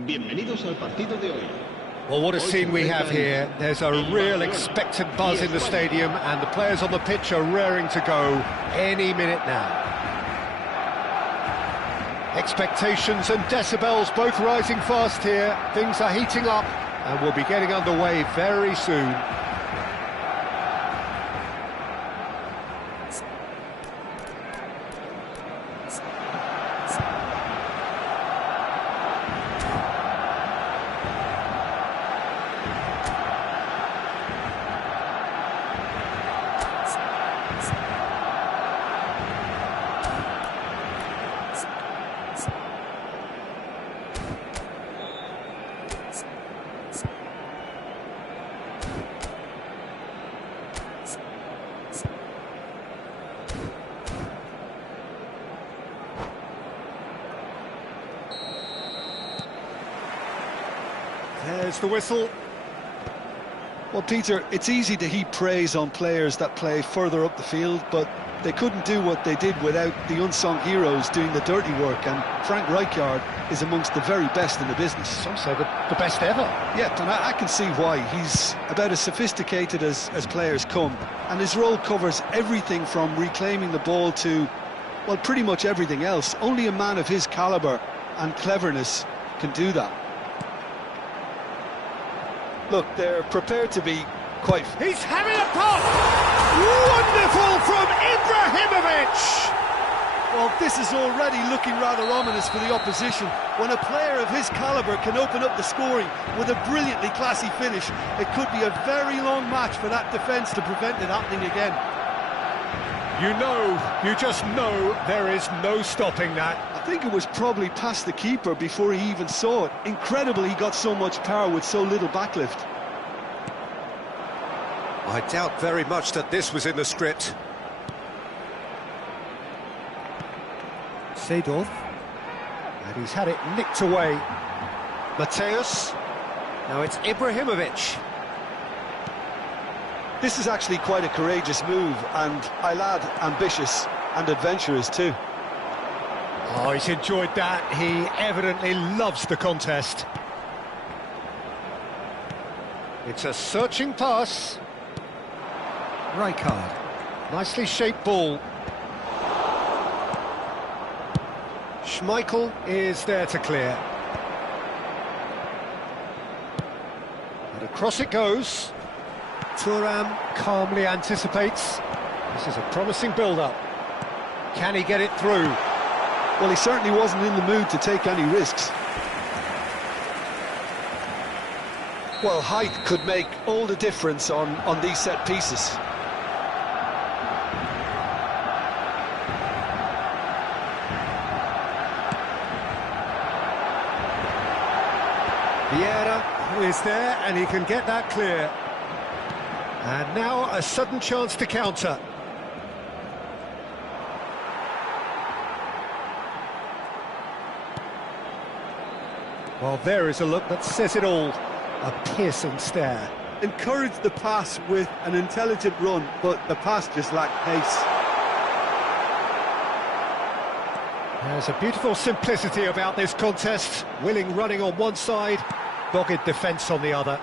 Bienvenidos al partido de hoy. Well, what a scene we have here. There's a real expectant buzz in the stadium, and the players on the pitch are raring to go any minute now. Expectations and decibels both rising fast here. Things are heating up, and we'll be getting underway very soon. There's the whistle. Well, Peter, it's easy to heap praise on players that play further up the field, but they couldn't do what they did without the unsung heroes doing the dirty work, and Frank Rijkaard is amongst the very best in the business. Some say the best ever. Yeah, and I can see why. He's about as sophisticated as players come, and his role covers everything from reclaiming the ball to, well, pretty much everything else. Only a man of his calibre and cleverness can do that. Look, they're prepared to be quite... He's having a pop! Wonderful from Ibrahimovic! Well, this is already looking rather ominous for the opposition. When a player of his calibre can open up the scoring with a brilliantly classy finish, it could be a very long match for that defence to prevent it happening again. You just know there is no stopping that. I think it was probably past the keeper before he even saw it. Incredible he got so much power with so little backlift. I doubt very much that this was in the script. Seedorf. And he's had it nicked away. Mateus. Now it's Ibrahimovic. This is actually quite a courageous move, and I'll add ambitious and adventurous too. Oh, he's enjoyed that. He evidently loves the contest. It's a searching pass. Rijkaard. Nicely shaped ball. Schmeichel is there to clear. And across it goes. Thuram calmly anticipates. This is a promising build-up. Can he get it through? Well, he certainly wasn't in the mood to take any risks. Well, height could make all the difference on these set pieces. Vieira is there, and he can get that clear. And now a sudden chance to counter. Well, there is a look that says it all. A piercing stare. Encouraged the pass with an intelligent run, but the pass just lacked pace. There's a beautiful simplicity about this contest. Willing running on one side, dogged defence on the other.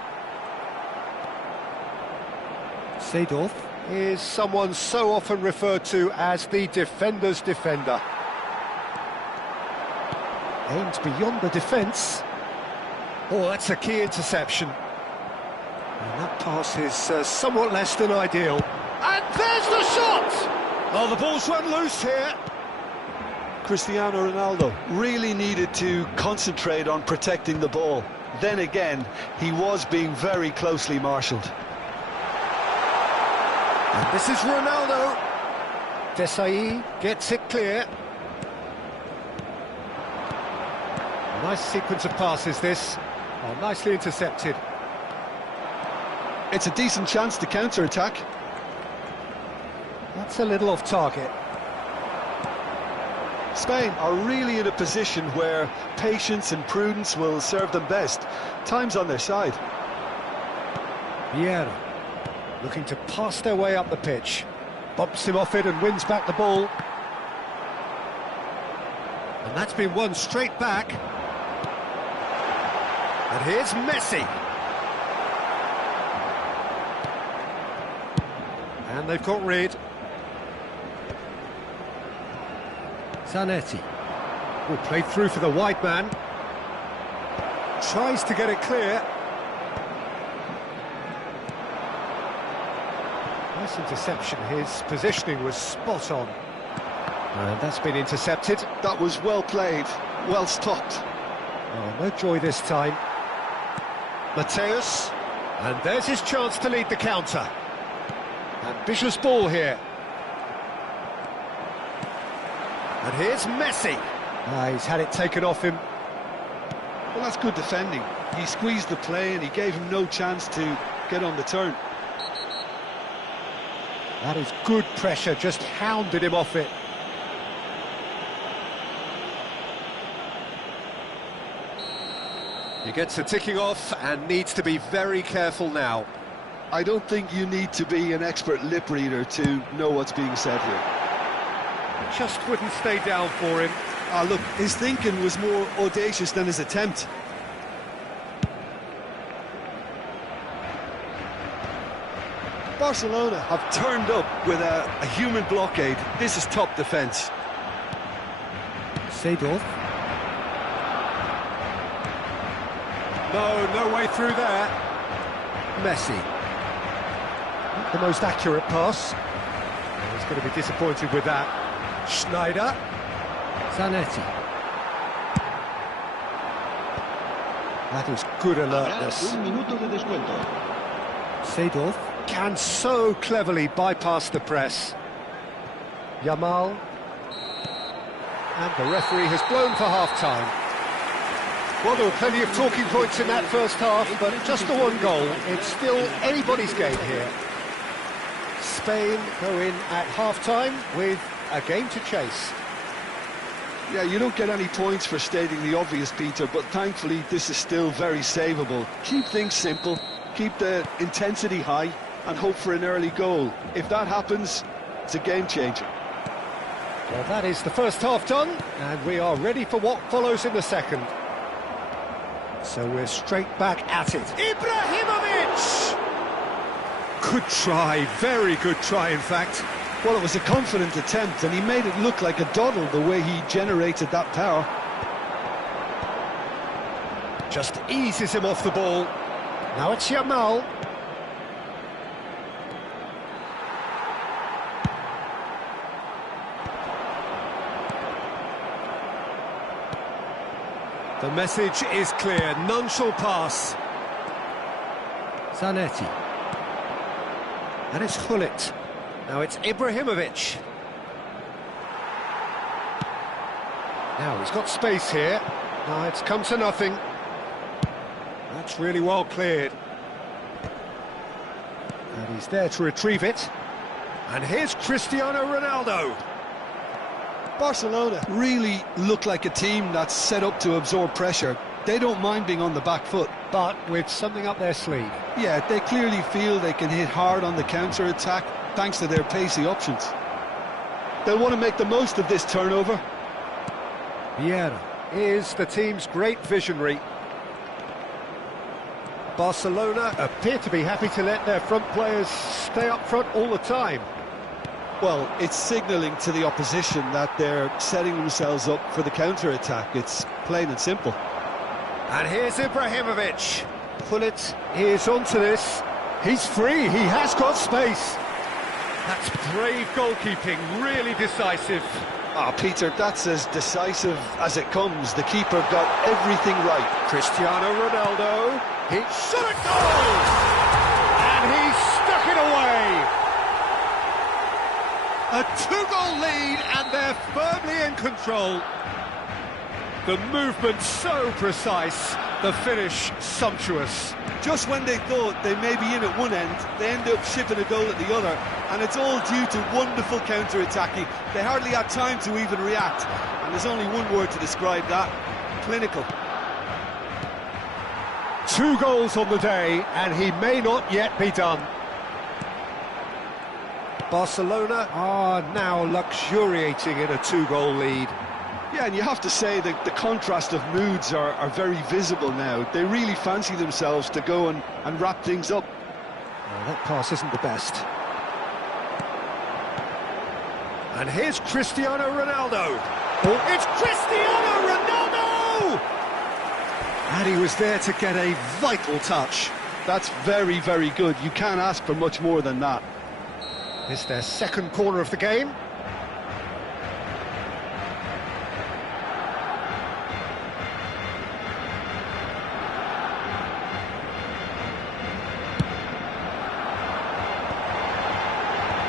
Seedorf is someone so often referred to as the defender's defender. Aimed beyond the defence. Oh, that's a key interception. And that pass is somewhat less than ideal. And there's the shot! Oh, the ball's run loose here. Cristiano Ronaldo really needed to concentrate on protecting the ball. Then again, he was being very closely marshalled. And this is Ronaldo. Desai gets it clear. A nice sequence of passes, this. Oh, nicely intercepted. It's a decent chance to counter-attack. That's a little off target. Spain are really in a position where patience and prudence will serve them best. Time's on their side. Vieira looking to pass their way up the pitch. Bumps him off it and wins back the ball. And that's been won straight back. And here's Messi. And they've got rid. Zanetti. Will play through for the wide man. Tries to get it clear. Nice interception. His positioning was spot on. And that's been intercepted. That was well played, well stopped. Oh, no joy this time. Mateus. And there's his chance to lead the counter. Ambitious ball here. And here's Messi. He's had it taken off him. Well, that's good defending. He squeezed the play and he gave him no chance to get on the turn. That is good pressure, just hounded him off it. He gets the ticking off and needs to be very careful now. I don't think you need to be an expert lip reader to know what's being said here. Just wouldn't stay down for him. Ah, look, his thinking was more audacious than his attempt. Barcelona have turned up with a human blockade. This is top defence. Seedorf. No way through there. Messi. Not the most accurate pass. He's going to be disappointed with that. Schneider. Zanetti. That is good alertness. Un minuto de descuento. Seedorf can so cleverly bypass the press. Yamal. And the referee has blown for half-time. Well, there were plenty of talking points in that first half, but just the one goal. It's still anybody's game here. Spain go in at half-time with a game to chase. Yeah, you don't get any points for stating the obvious, Peter, but thankfully this is still very savable. Keep things simple, keep the intensity high, and hope for an early goal. If that happens, it's a game changer. Well, that is the first half done, and we are ready for what follows in the second. So we're straight back at it. Ibrahimovic! Good try, very good try, in fact. Well, it was a confident attempt, and he made it look like a doddle the way he generated that power. Just eases him off the ball. Now it's Yamal. The message is clear, none shall pass. Zanetti. And it's Hullet. Now it's Ibrahimovic. Now he's got space here. Now it's come to nothing. That's really well cleared. And he's there to retrieve it. And here's Cristiano Ronaldo. Barcelona really look like a team that's set up to absorb pressure. They don't mind being on the back foot. But with something up their sleeve. Yeah, they clearly feel they can hit hard on the counter-attack thanks to their pacey options. They'll want to make the most of this turnover. Vieira is the team's great visionary. Barcelona appear to be happy to let their front players stay up front all the time. Well, it's signalling to the opposition that they're setting themselves up for the counter-attack. It's plain and simple. And here's Ibrahimovic. Hullet is onto this. He's free, he has got space. That's brave goalkeeping, really decisive. Ah, Peter, that's as decisive as it comes. The keeper got everything right. Cristiano Ronaldo, he shot a goal! And he stuck it away! A two-goal lead, and they're firmly in control. The movement so precise, the finish sumptuous. Just when they thought they may be in at one end, they end up shipping a goal at the other, and it's all due to wonderful counter-attacking. They hardly had time to even react, and there's only one word to describe that: clinical. 2 goals on the day, and he may not yet be done. Barcelona are now luxuriating in a 2-goal lead. Yeah, and you have to say that the contrast of moods are very visible now. They really fancy themselves to go and wrap things up. Well, that pass isn't the best. And here's Cristiano Ronaldo. Oh, it's Cristiano Ronaldo! And he was there to get a vital touch. That's very, very good. You can't ask for much more than that. It's their second corner of the game.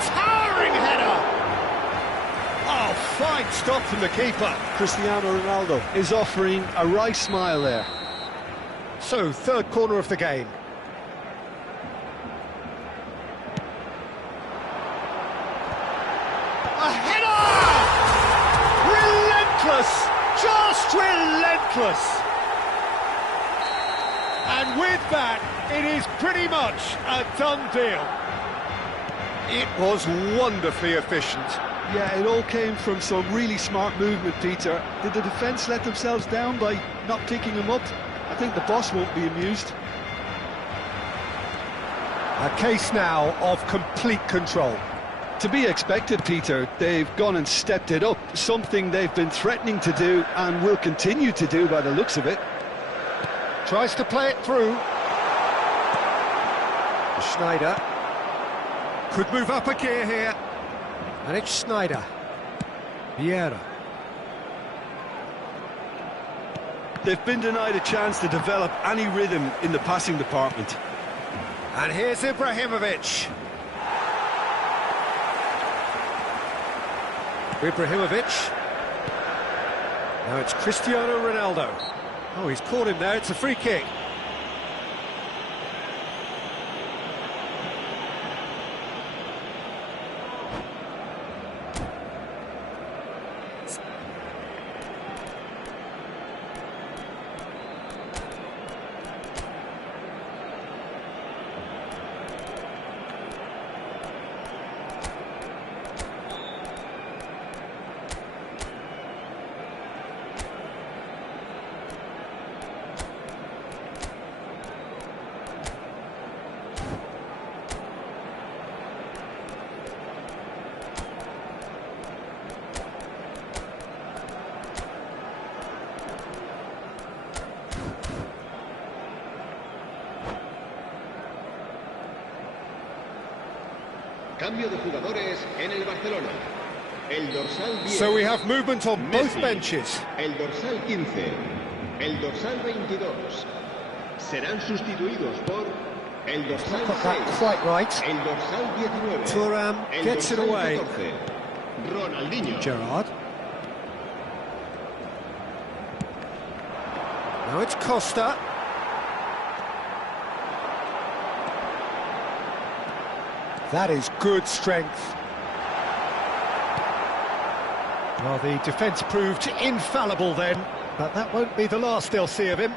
Towering header! Oh, fine stop from the keeper. Cristiano Ronaldo is offering a wry smile there. So, third corner of the game. A header! Relentless! Just relentless! And with that, it is pretty much a done deal. It was wonderfully efficient. Yeah, it all came from some really smart movement, Peter. Did the defence let themselves down by not picking him up? I think the boss won't be amused. A case now of complete control. To be expected, Peter. They've gone and stepped it up, something they've been threatening to do and will continue to do by the looks of it. Tries to play it through. Schneider. Could move up a gear here. And it's Schneider. Vieira. They've been denied a chance to develop any rhythm in the passing department. And here's Ibrahimovic. Ibrahimovic. Now it's Cristiano Ronaldo. Oh, he's caught him there. It's a free kick. Cambio de jugadores en el Barcelona. El dorsal 10. So we have movement on both benches. El dorsal 15. El dorsal 22. Serán sustituidos por el dorsal Got 6. that quite right. El dorsal 19. Thuram El gets it dorsal away. 14. Ronaldinho. Gerrard. Now it's Costa. That is good strength. Well, the defence proved infallible then, but that won't be the last they'll see of him.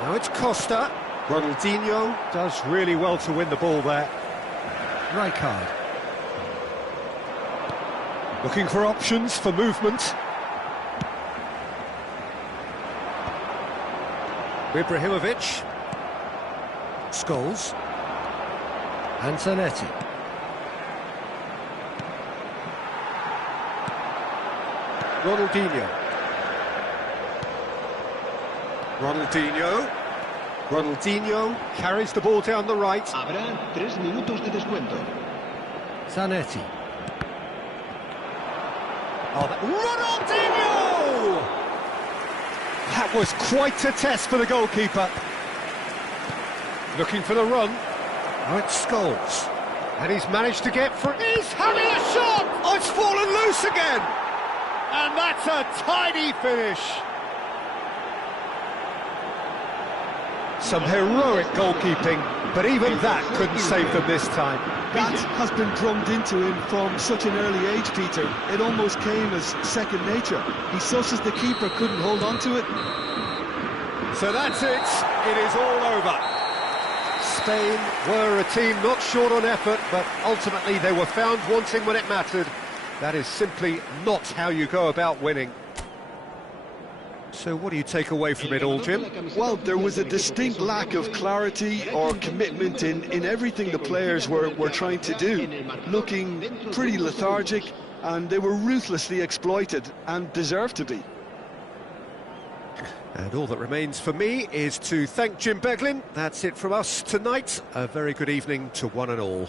Now it's Costa. Ronaldinho does really well to win the ball there. Rijkaard. Looking for options for movement. Ibrahimovic. Scholes. And Zanetti. Ronaldinho. Ronaldinho carries the ball down the right. Habrá 3 minutos de descuento. Zanetti. Oh, Ronaldinho! That was quite a test for the goalkeeper. Looking for the run. Oh, it's Scholes. And he's managed to get through. He's having a shot! Oh, it's fallen loose again! And that's a tidy finish. Some heroic goalkeeping, but even that couldn't save them this time. That has been drummed into him from such an early age, Peter. It almost came as second nature. He susses the keeper couldn't hold on to it. So that's it. It is all over. Spain were a team not short on effort, but ultimately they were found wanting when it mattered. That is simply not how you go about winning. So what do you take away from it all, Jim? Well, there was a distinct lack of clarity or commitment in everything the players were trying to do. Looking pretty lethargic, and they were ruthlessly exploited, and deserved to be. And all that remains for me is to thank Jim Beglin. That's it from us tonight. A very good evening to one and all.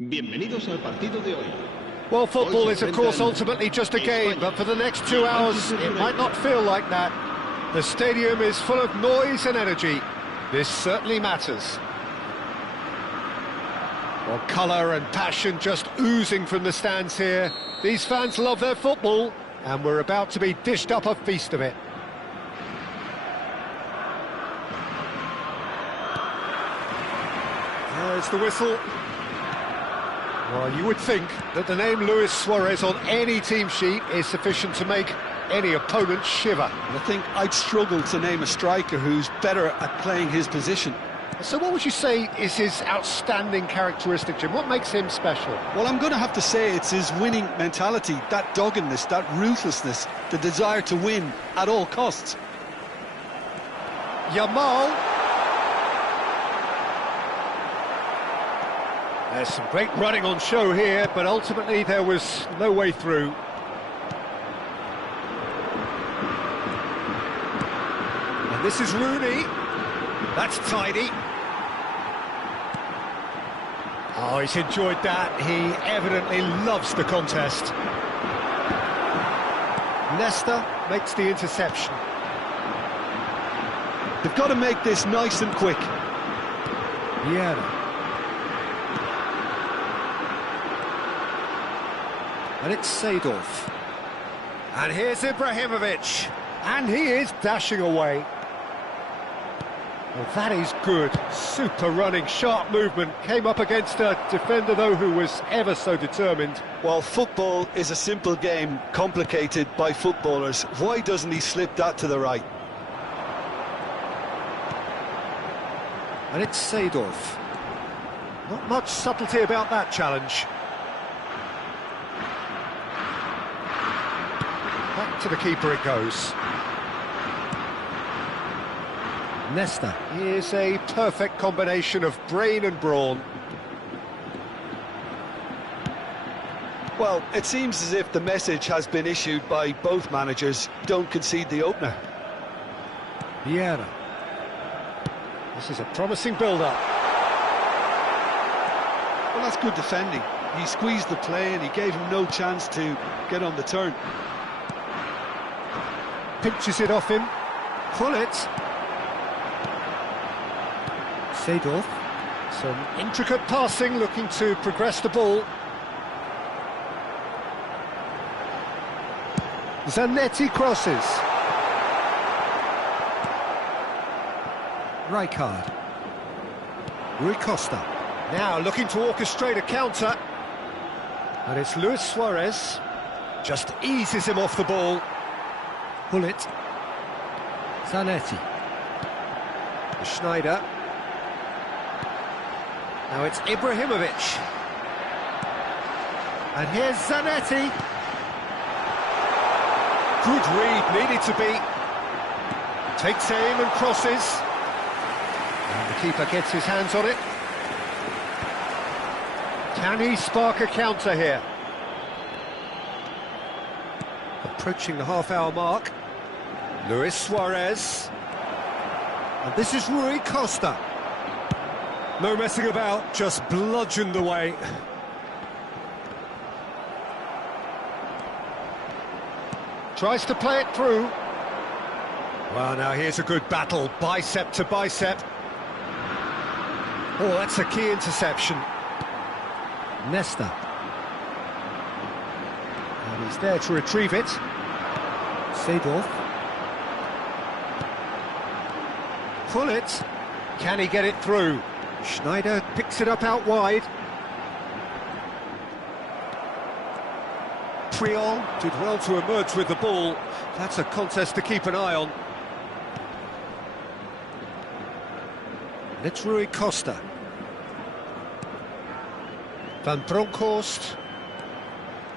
Bienvenidos al partido de hoy. Well, football is, of course, ultimately just a game, but for the next 2 hours, it might not feel like that. The stadium is full of noise and energy. This certainly matters. Well, colour and passion just oozing from the stands here. These fans love their football, and we're about to be dished up a feast of it. There's the whistle. Well, you would think that the name Luis Suarez on any team sheet is sufficient to make any opponent shiver. I think I'd struggle to name a striker who's better at playing his position. So what would you say is his outstanding characteristic, Jim? What makes him special? Well, I'm going to have to say it's his winning mentality, that doggedness, that ruthlessness, the desire to win at all costs. Yamal. There's some great running on show here, but ultimately there was no way through. And this is Rooney. That's tidy. Oh, he's enjoyed that. He evidently loves the contest. Nesta makes the interception. They've got to make this nice and quick. Yeah. And it's Seedorf. And here's Ibrahimovic. And he is dashing away. Well, that is good. Super running, sharp movement. Came up against a defender, though, who was ever so determined. While football is a simple game, complicated by footballers, why doesn't he slip that to the right? And it's Seedorf. Not much subtlety about that challenge. Back to the keeper it goes. Nesta. Here's a perfect combination of brain and brawn. Well, it seems as if the message has been issued by both managers: don't concede the opener. Vieira. This is a promising build-up. Well, that's good defending. He squeezed the play and he gave him no chance to get on the turn. Pinches it off him. Pull it. Seedorf. Some intricate passing, looking to progress the ball. Zanetti crosses. Rijkaard. Rui Costa. Now looking to orchestrate a counter. And it's Luis Suarez. Just eases him off the ball. Bullet. Zanetti. Schneider. Now it's Ibrahimovic. And here's Zanetti. Good read, needed to be. Takes aim and crosses. And the keeper gets his hands on it. Can he spark a counter here? Approaching the half-hour mark. Luis Suarez. And this is Rui Costa. No messing about, just bludgeoned away. Tries to play it through. Well, now here's a good battle, bicep to bicep. Oh, that's a key interception. Nesta. And he's there to retrieve it. Seedorf. Pull it. Can he get it through? Schneider picks it up out wide. Priol did well to emerge with the ball. That's a contest to keep an eye on. And it's Rui Costa. Van Bronckhorst.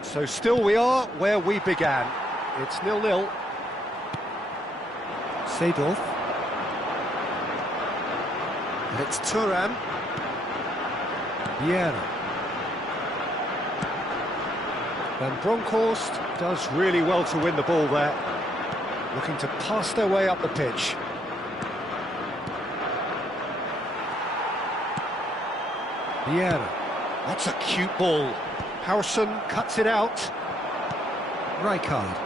So still we are where we began. It's 0-0. Seedorf. And it's Thuram. Vieira. Van Bronckhorst does really well to win the ball there. Looking to pass their way up the pitch. Vieira. That's a cute ball. Harrison cuts it out. Rijkaard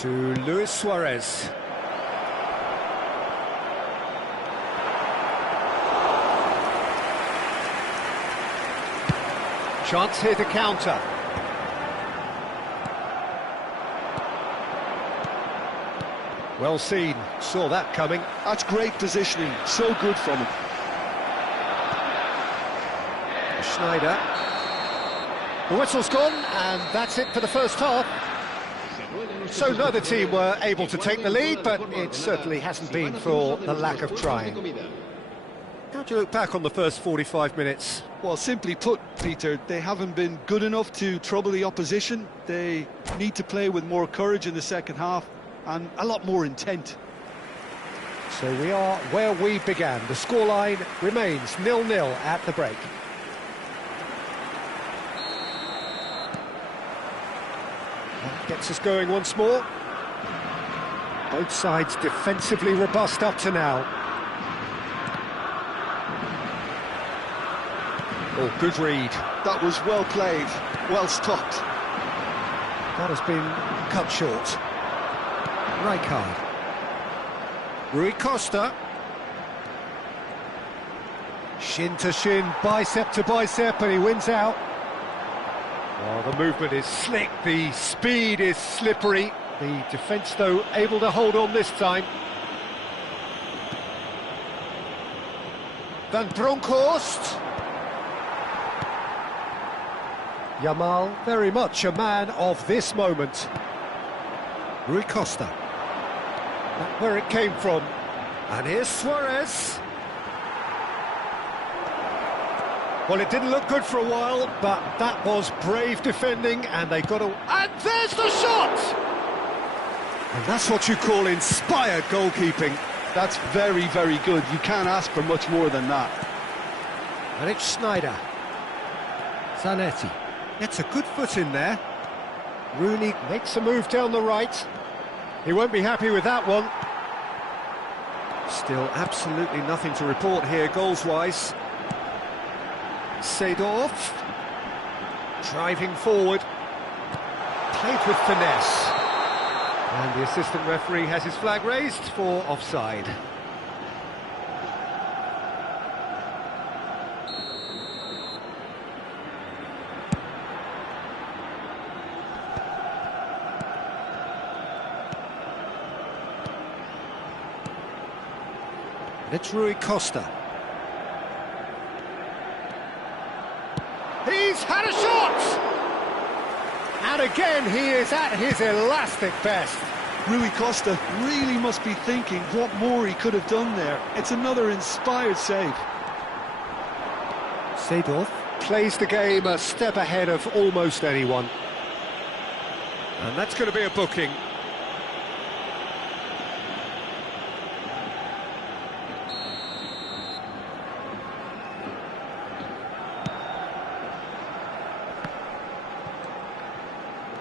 to Luis Suarez. Chance here to counter. Well seen, saw that coming. That's great positioning, so good from him. Schneider. The whistle's gone, and that's it for the first half. So neither team were able to take the lead, but it certainly hasn't been for the lack of trying. How do you look back on the first 45 minutes? Well, simply put, Peter, they haven't been good enough to trouble the opposition. They need to play with more courage in the second half and a lot more intent. So we are where we began. The scoreline remains 0-0 at the break. That gets us going once more. Both sides defensively robust up to now. Oh, good read. That was well played, well stopped. That has been cut short. Rijkaard. Rui Costa. Shin to shin, bicep to bicep, and he wins out. Oh, the movement is slick, the speed is slippery. The defence, though, able to hold on this time. Van Bronckhorst. Yamal, very much a man of this moment. Rui Costa. Not where it came from. And here's Suarez. Well, it didn't look good for a while, but that was brave defending, and they got a... And there's the shot! And that's what you call inspired goalkeeping. That's very, very good. You can't ask for much more than that. And it's Schneider. Zanetti. Gets a good foot in there. Rooney makes a move down the right. He won't be happy with that one. Still absolutely nothing to report here, goals-wise. Seedorf. Driving forward. Played with finesse. And the assistant referee has his flag raised for offside. It's Rui Costa. He's had a shot! And again, he is at his elastic best. Rui Costa really must be thinking what more he could have done there. It's another inspired save. Seedorf plays the game a step ahead of almost anyone. And that's going to be a booking.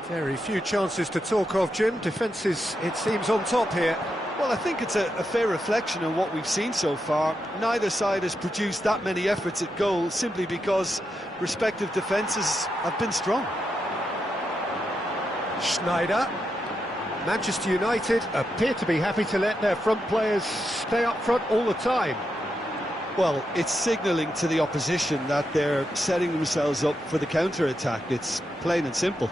Very few chances to talk of, Jim. Defence is, it seems, on top here. Well, I think it's a fair reflection on what we've seen so far. Neither side has produced that many efforts at goal simply because respective defences have been strong. Schneider. Manchester United appear to be happy to let their front players stay up front all the time. Well, it's signalling to the opposition that they're setting themselves up for the counter-attack. It's plain and simple.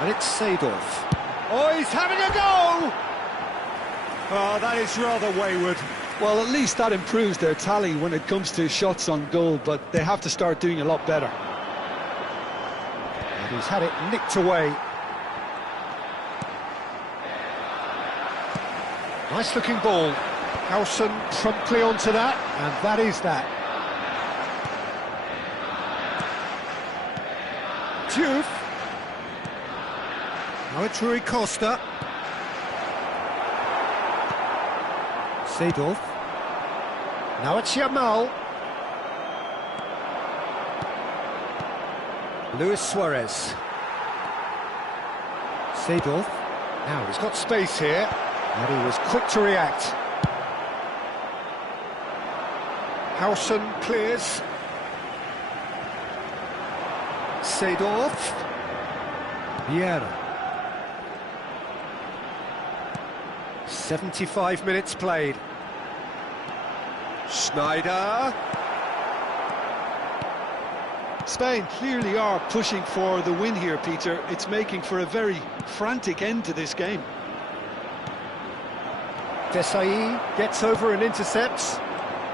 And it's Seedorf. Oh, he's having a go! Oh, that is rather wayward. Well, at least that improves their tally when it comes to shots on goal, but they have to start doing a lot better. And he's had it nicked away. Nice looking ball. Harrison promptly onto that, and that is that. Diouf. Now it's Rui Costa. Seedorf. Now it's Yamal. Luis Suarez. Seedorf. Now he's got space here, and he was quick to react. Hausen clears. Seedorf. Vieira. 75 minutes played. Schneider. Spain clearly are pushing for the win here, Peter. It's making for a very frantic end to this game. Desai gets over and intercepts.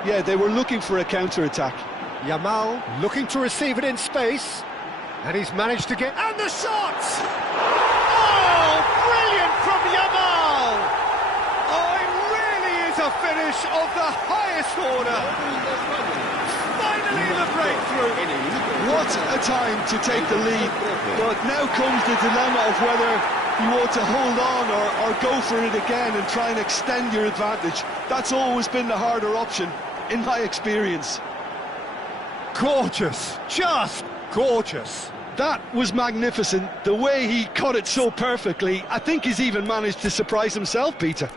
Yeah, they were looking for a counter-attack. Yamal looking to receive it in space. And he's managed to get... And the shot! Oh, brilliant from Yamal! Oh, it really is a finish of the highest order. Finally the breakthrough. What a time to take the lead. But now comes the dilemma of whether you ought to hold on or go for it again and try and extend your advantage. That's always been the harder option, in my experience. Gorgeous, just gorgeous. That was magnificent. The way he cut it so perfectly, I think he's even managed to surprise himself, Peter.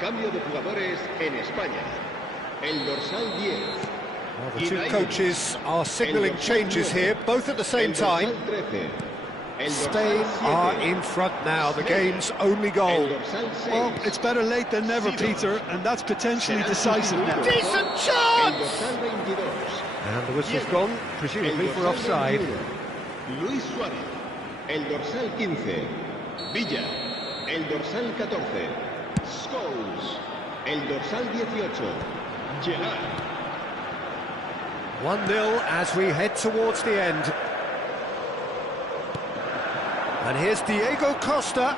Cambio de jugadores en España. El dorsal 10. Well, the two coaches are signalling changes here, both at the same time. Spain are in front now, the game's only goal. Well, it's better late than never, Peter, and that's potentially decisive now. Decent chance! And the whistle's gone, presumably for offside. Luis Suárez, el dorsal 15. Villa, el dorsal 14. Scholes, el dorsal 18. Gerard. 1-0 as we head towards the end. And here's Diego Costa.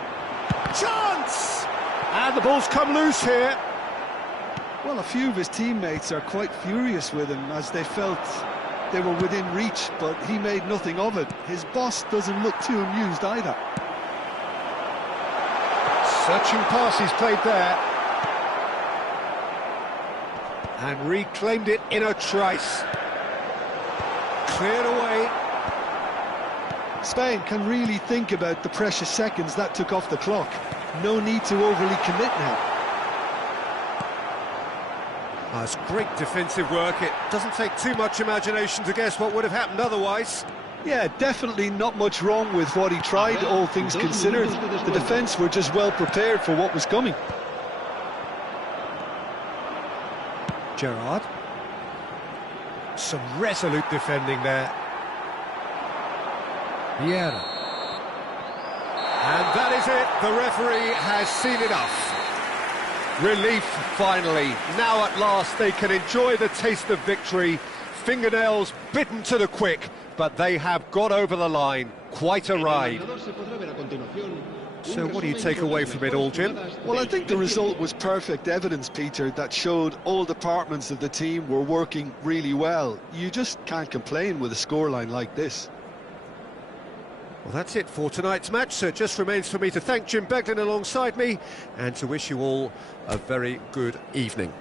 Chance! And the ball's come loose here. Well, a few of his teammates are quite furious with him as they felt they were within reach, but he made nothing of it. His boss doesn't look too amused either. Searching pass he's played there. And reclaimed it in a trice. Cleared away. Spain can really think about the precious seconds that took off the clock. No need to overly commit now. That's great defensive work. It doesn't take too much imagination to guess what would have happened otherwise. Yeah, definitely not much wrong with what he tried, all things considered. The defence were just well prepared for what was coming. Gerard. Some resolute defending there. Vieira. And that is it. The referee has seen enough. Relief, finally. Now at last they can enjoy the taste of victory. Fingernails bitten to the quick, but they have got over the line. Quite a ride. So what do you take away from it all, Jim? Well, I think the result was perfect evidence, Peter, that showed all departments of the team were working really well. You just can't complain with a scoreline like this. Well, that's it for tonight's match, so it just remains for me to thank Jim Beglin alongside me and to wish you all a very good evening.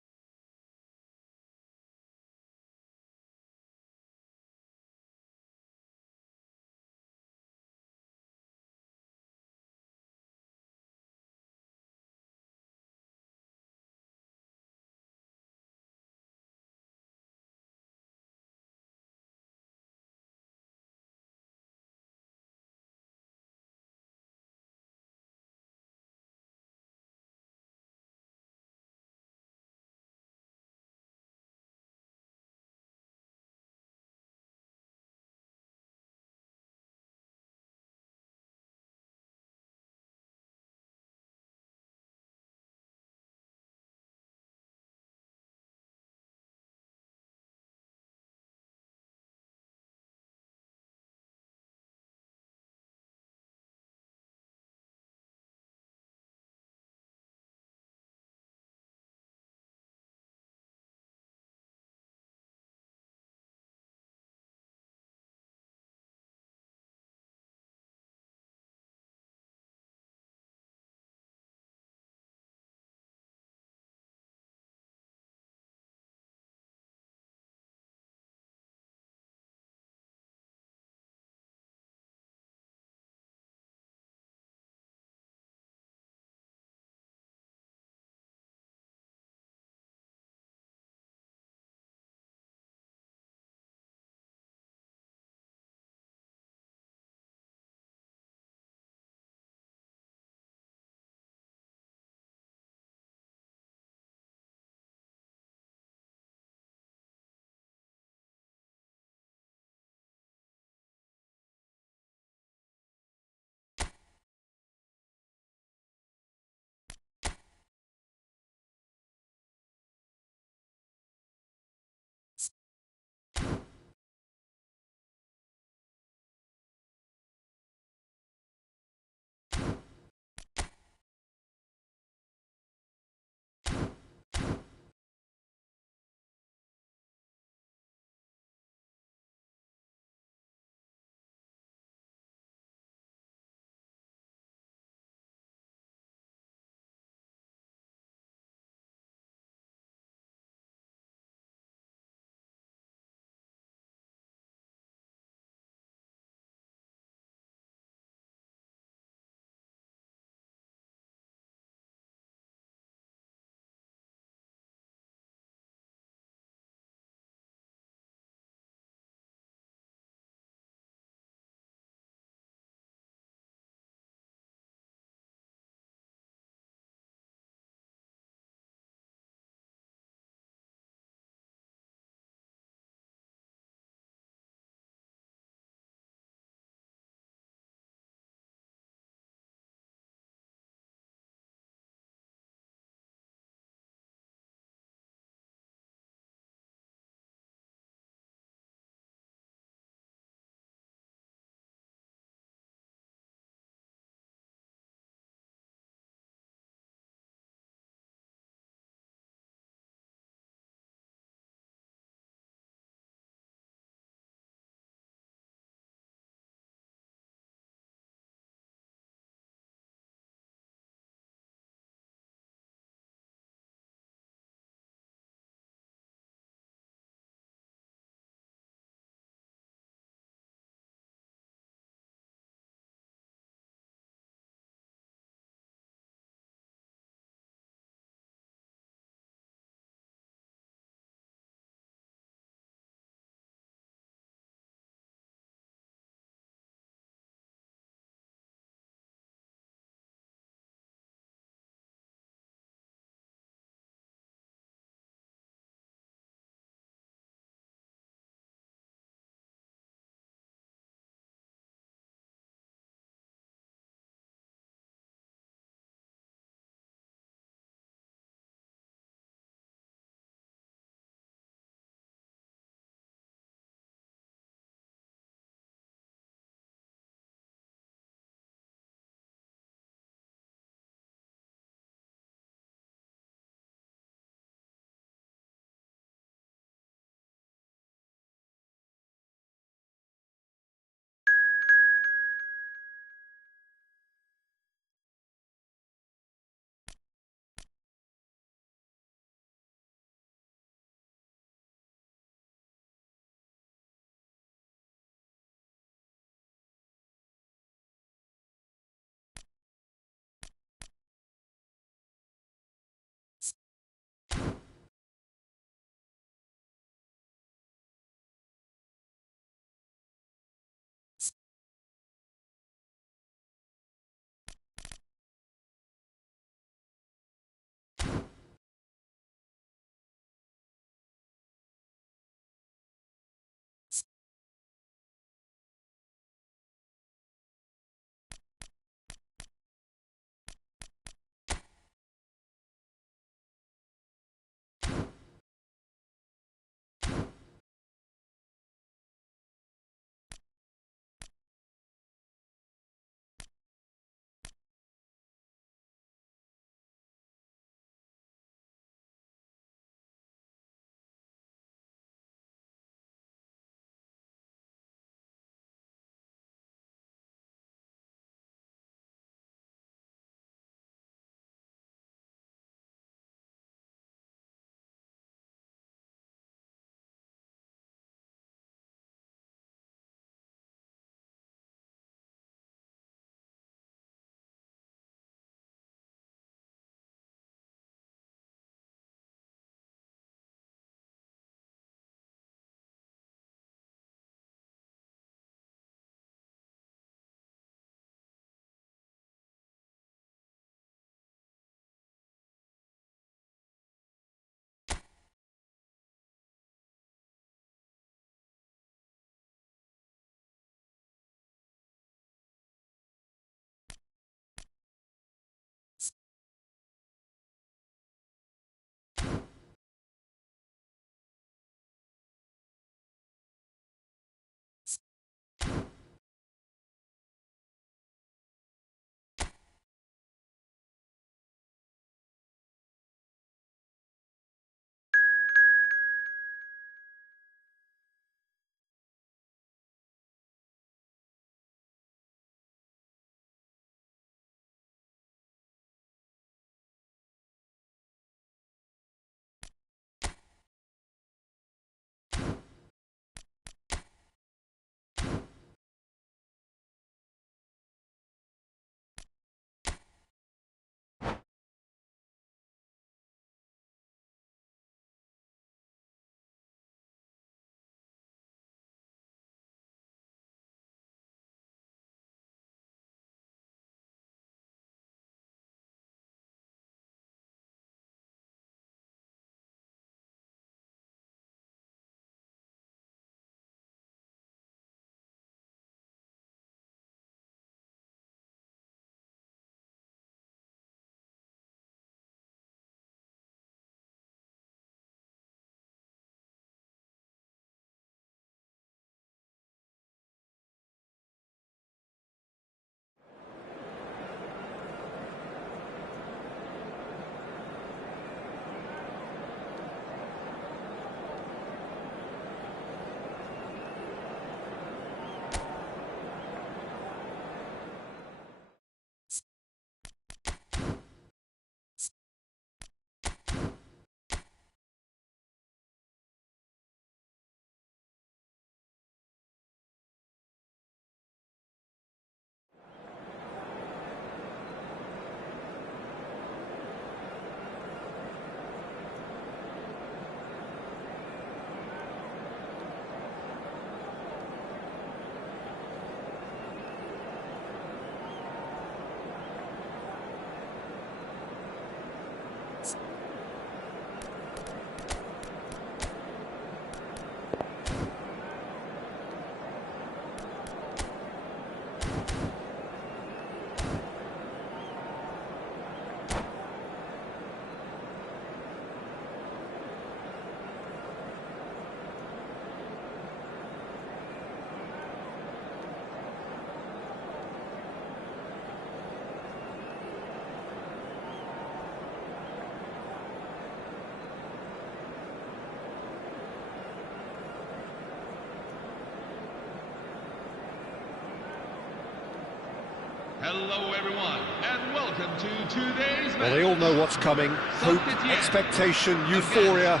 Hello everyone, and welcome to today's match. Well, they all know what's coming. Hope, expectation, euphoria,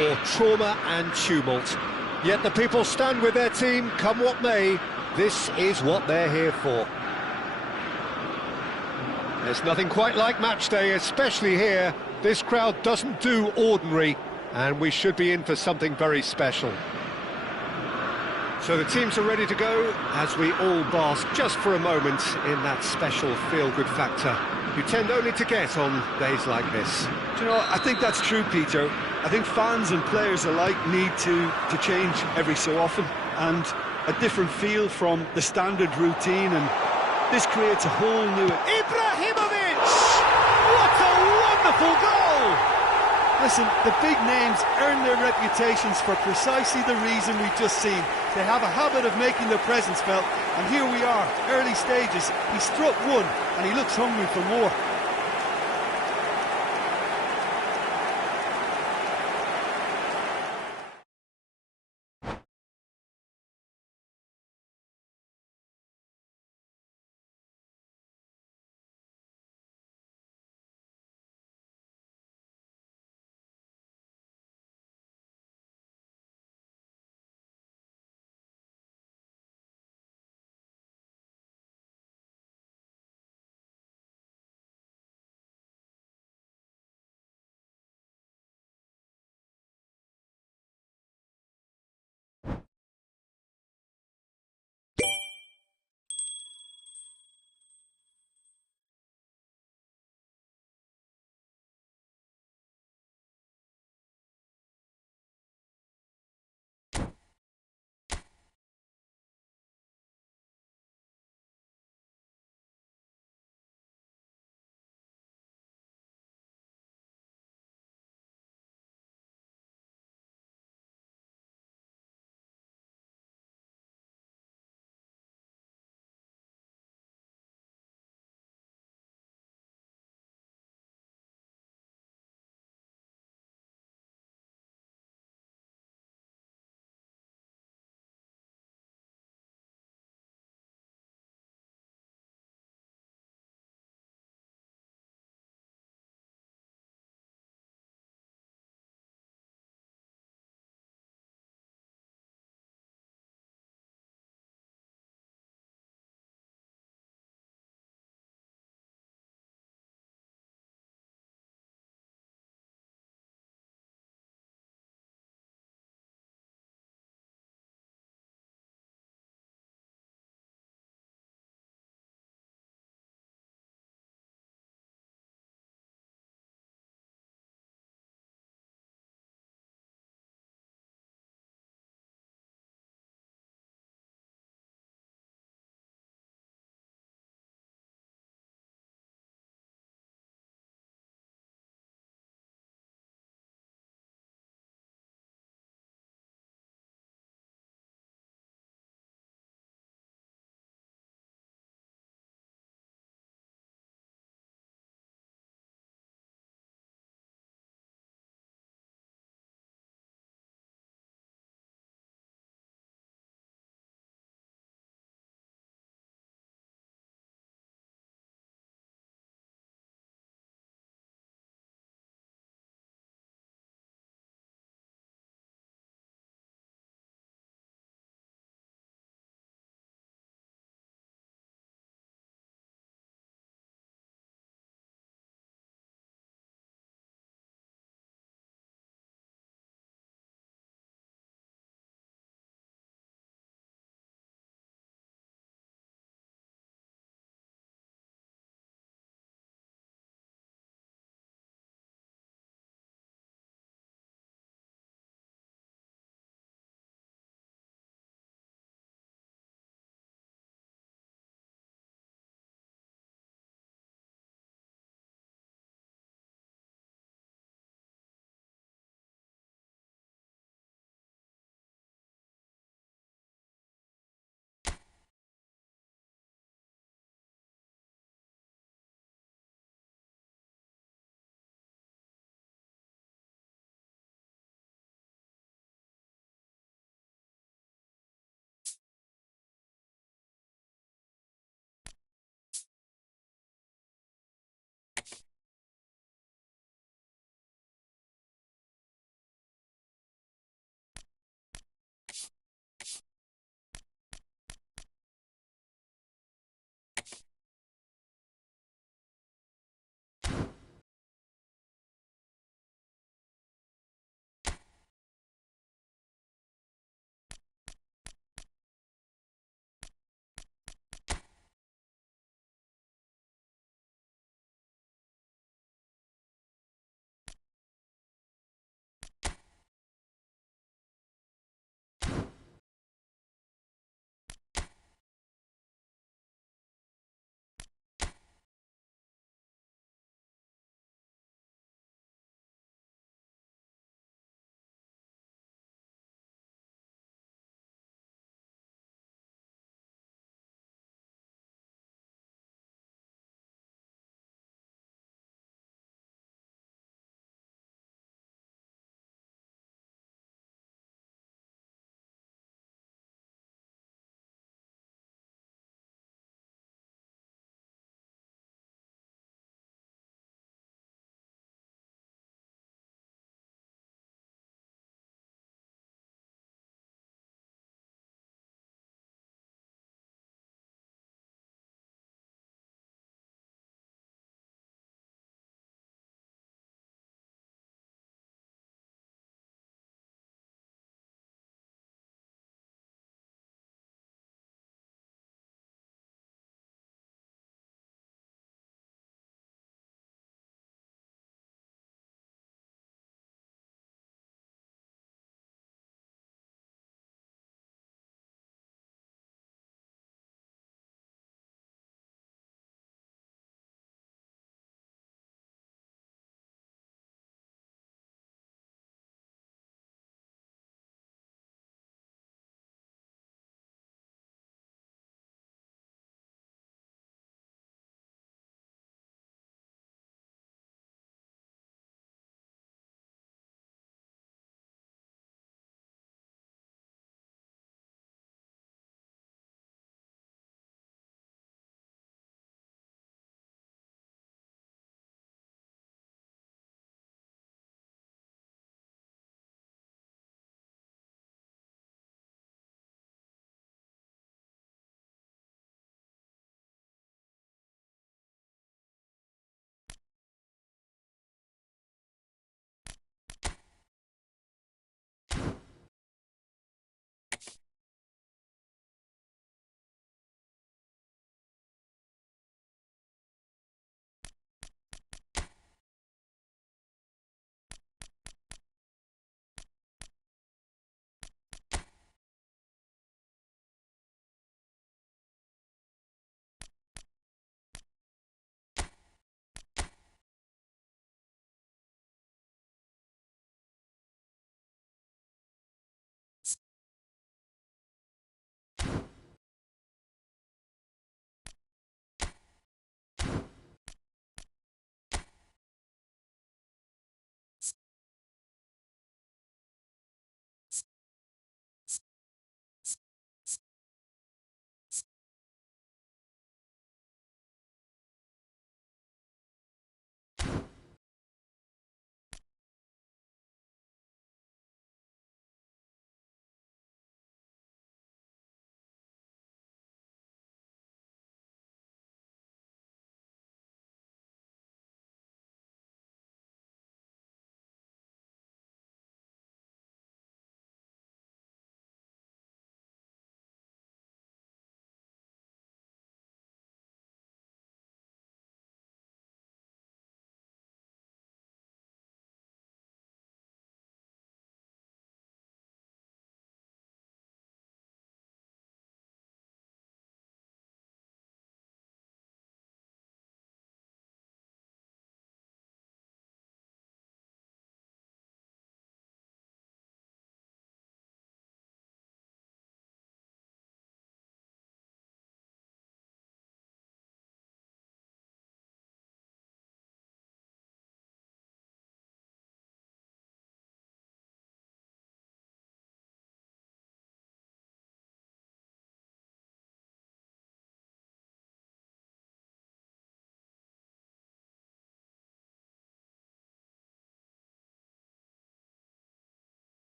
or trauma and tumult. Yet the people stand with their team, come what may. This is what they're here for. There's nothing quite like match day, especially here. This crowd doesn't do ordinary, and we should be in for something very special. So the teams are ready to go as we all bask just for a moment in that special feel-good factor you tend only to get on days like this. Do you know, I think that's true, Peter. I think fans and players alike need to change every so often, and a different feel from the standard routine, and this creates a whole new... Ibrahimovic! What a wonderful goal! Listen, the big names earn their reputations for precisely the reason we've just seen. They have a habit of making their presence felt, and here we are, early stages. He struck one, and he looks hungry for more.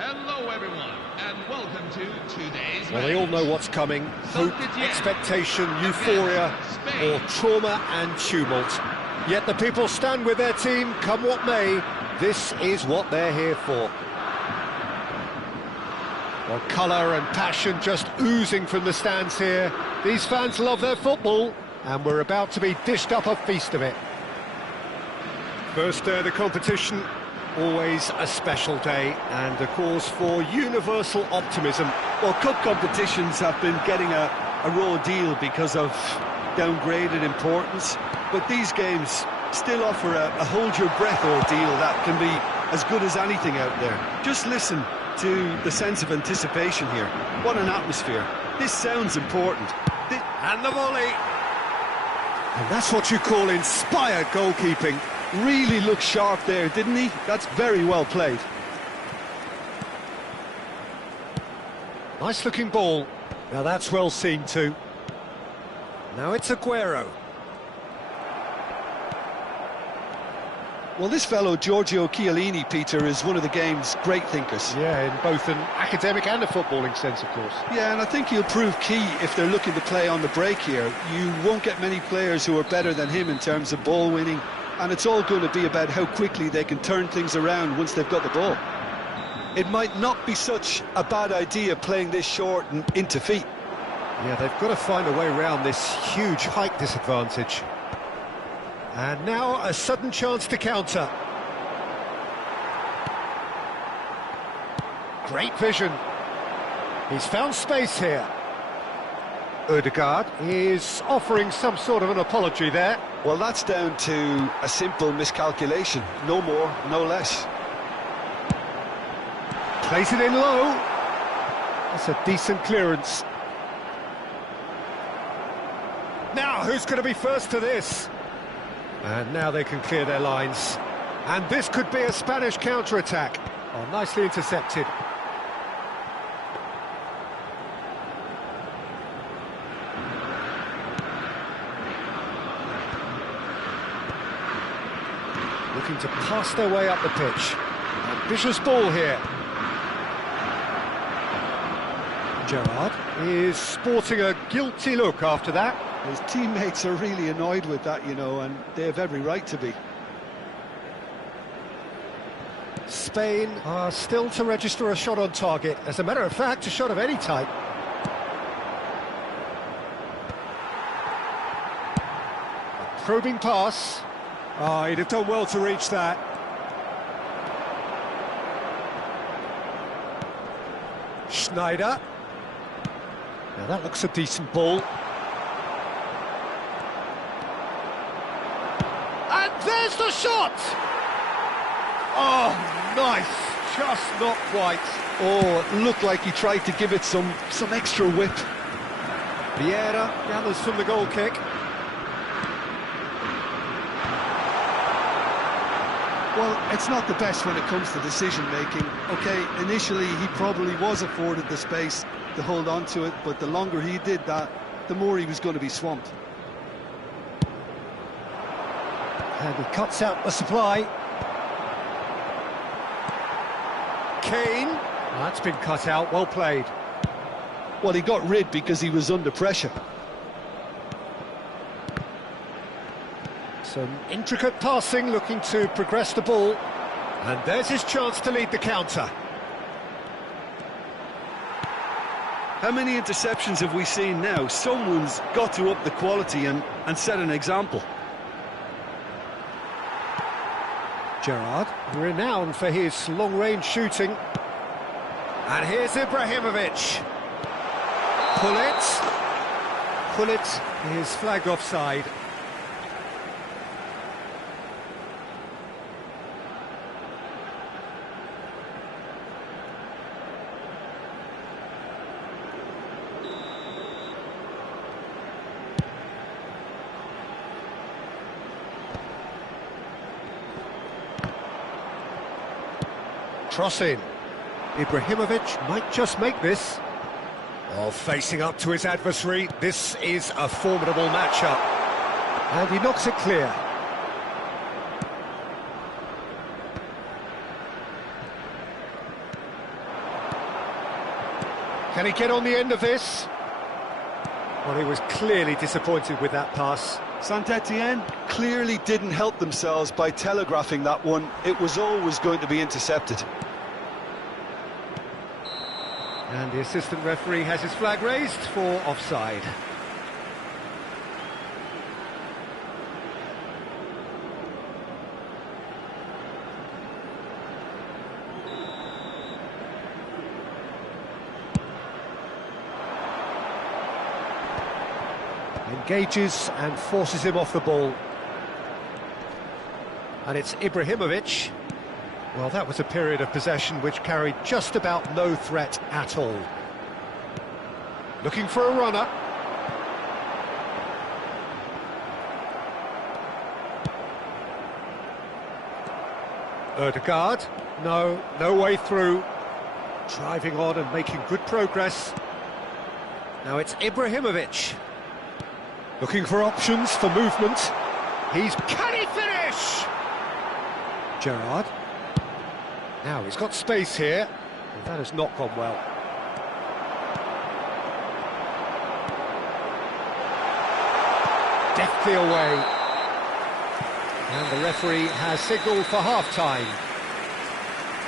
Hello, everyone, and welcome to today's Well, they all know what's coming. Hope, expectation, euphoria, or trauma and tumult. Yet the people stand with their team, come what may. This is what they're here for. Well, colour and passion just oozing from the stands here. These fans love their football, and we're about to be dished up a feast of it. First day of the competition, always a special day, and a cause for universal optimism. Well, cup competitions have been getting a raw deal because of downgraded importance, but these games still offer a hold-your-breath ordeal that can be as good as anything out there. Just listen to the sense of anticipation here. What an atmosphere. This sounds important. And the volley. And that's what you call inspired goalkeeping. Really looked sharp there, didn't he? That's very well played. Nice looking ball. Now that's well seen too. Now it's Aguero. Well, this fellow, Giorgio Chiellini, Peter, is one of the game's great thinkers. Yeah, in both an academic and a footballing sense, of course. Yeah, and I think he'll prove key if they're looking to play on the break here. You won't get many players who are better than him in terms of ball winning, and it's all going to be about how quickly they can turn things around once they've got the ball. It might not be such a bad idea playing this short and into feet. Yeah, they've got to find a way around this huge height disadvantage. And now a sudden chance to counter. Great vision. He's found space here. Ødegaard is offering some sort of an apology there. Well, that's down to a simple miscalculation. No more, no less. Plays it in low. That's a decent clearance. Now, who's going to be first to this? And now they can clear their lines. And this could be a Spanish counter-attack. Oh, nicely intercepted. Looking to pass their way up the pitch. Ambitious ball here. Gerrard is sporting a guilty look after that. His teammates are really annoyed with that, you know, and they have every right to be. Spain are still to register a shot on target. As a matter of fact, a shot of any type. A probing pass. Oh, he'd have done well to reach that. Schneider. Now that looks a decent ball. And there's the shot! Oh, nice. Just not quite. Oh, it looked like he tried to give it some extra whip. Vieira gathers from the goal kick. Well, it's not the best when it comes to decision-making. OK, initially he probably was afforded the space to hold on to it, but the longer he did that, the more he was going to be swamped. And he cuts out the supply. Kane. Well, that's been cut out, well played. Well, he got rid because he was under pressure. Some intricate passing, looking to progress the ball. And there's his chance to lead the counter. How many interceptions have we seen now? Someone's got to up the quality and set an example. Gerrard, renowned for his long-range shooting. And here's Ibrahimovic. Pullet is flagged offside. Cross in. Ibrahimovic might just make this. Oh, facing up to his adversary, this is a formidable matchup. And he knocks it clear. Can he get on the end of this? Well, he was clearly disappointed with that pass. Saint-Etienne clearly didn't help themselves by telegraphing that one. It was always going to be intercepted. And the assistant referee has his flag raised for offside. Engages and forces him off the ball. And it's Ibrahimovic. Well, that was a period of possession which carried just about no threat at all. Looking for a runner. Ødegaard. No way through. Driving on and making good progress. Now it's Ibrahimovic. Looking for options for movement. Can he finish? Gerrard. Now he's got space here. And that has not gone well. Deftly away. And the referee has signalled for half-time.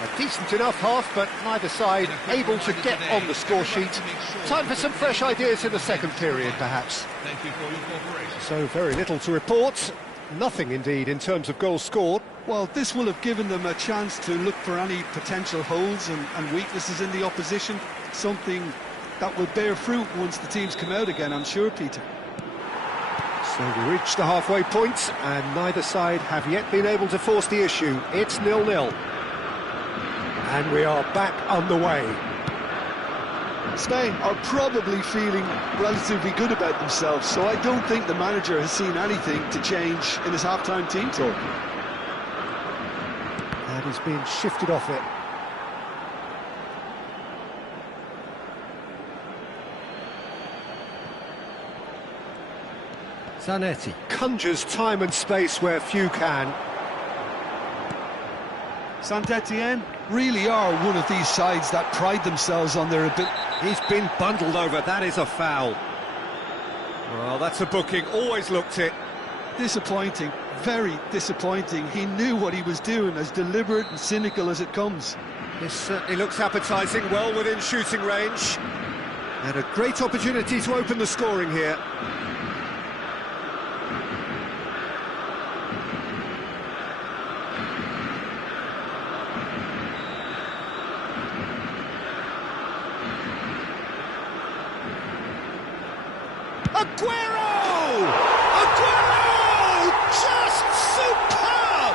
A decent enough half, but neither side able to get on the score sheet. Time for some fresh ideas in the second period, perhaps. Thank you for your cooperation. So very little to report. Nothing, indeed, in terms of goals scored. Well, this will have given them a chance to look for any potential holes and weaknesses in the opposition. Something that will bear fruit once the teams come out again, I'm sure, Peter. So we reach the halfway point, and neither side have yet been able to force the issue. It's 0-0. And we are back underway. Spain are probably feeling relatively good about themselves, so I don't think the manager has seen anything to change in his half-time team talk. And he's been shifted off it. Zanetti conjures time and space where few can. Saint-Etienne really are one of these sides that pride themselves on their ability. He's been bundled over, that is a foul. Well, that's a booking, always looked it. Disappointing, very disappointing. He knew what he was doing, as deliberate and cynical as it comes. This certainly looks appetising, well within shooting range. And a great opportunity to open the scoring here. Aguero! Just superb!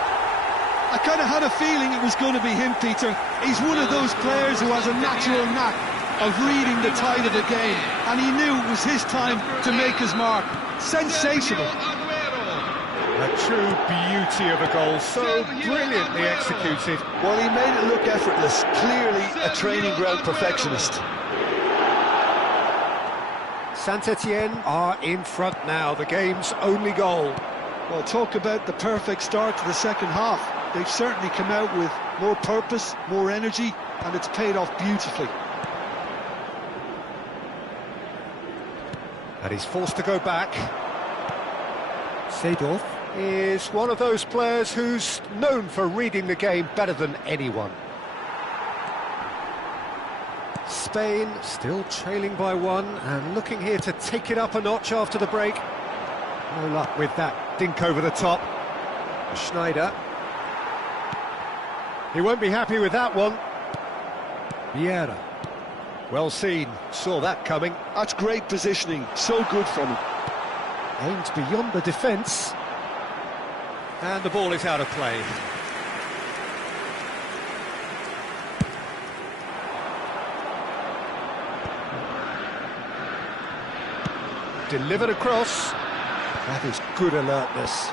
I kind of had a feeling it was going to be him, Peter. He's one of those players who has a natural knack of reading the tide of the game, and he knew it was his time to make his mark. Sensational. A true beauty of a goal, so brilliantly executed. Well, he made it look effortless. Clearly a training ground perfectionist. Saint-Etienne are in front now, the game's only goal. Well, talk about the perfect start to the second half. They've certainly come out with more purpose, more energy, and it's paid off beautifully. And he's forced to go back. Seedorf is one of those players who's known for reading the game better than anyone. Spain still trailing by one and looking here to take it up a notch after the break. No luck with that dink over the top. Schneider. He won't be happy with that one. Vieira. Well seen, saw that coming. That's great positioning, so good from him. Aimed beyond the defence. And the ball is out of play. Delivered across. That is good alertness.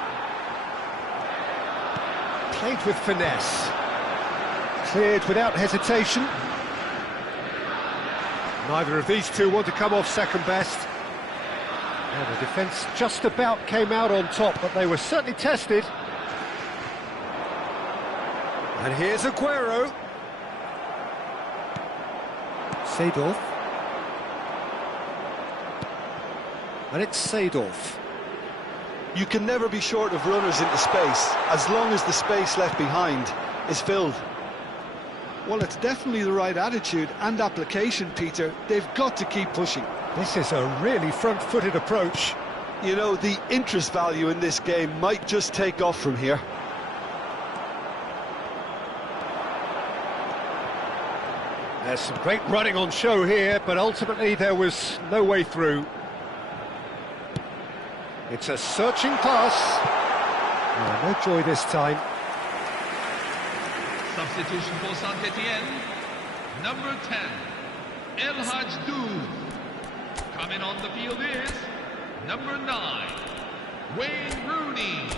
Played with finesse. Cleared without hesitation. Neither of these two want to come off second best. And the defence just about came out on top, but they were certainly tested. And here's Aguero. Seedorf. And it's Seedorf. You can never be short of runners into space, as long as the space left behind is filled. Well, it's definitely the right attitude and application, Peter. They've got to keep pushing. This is a really front-footed approach. You know, the interest value in this game might just take off from here. There's some great running on show here, but ultimately there was no way through. It's a searching pass. Oh, no joy this time. Substitution for Saint-Etienne. Number 10, El Hadjoud. Coming on the field is number 9, Wayne Rooney.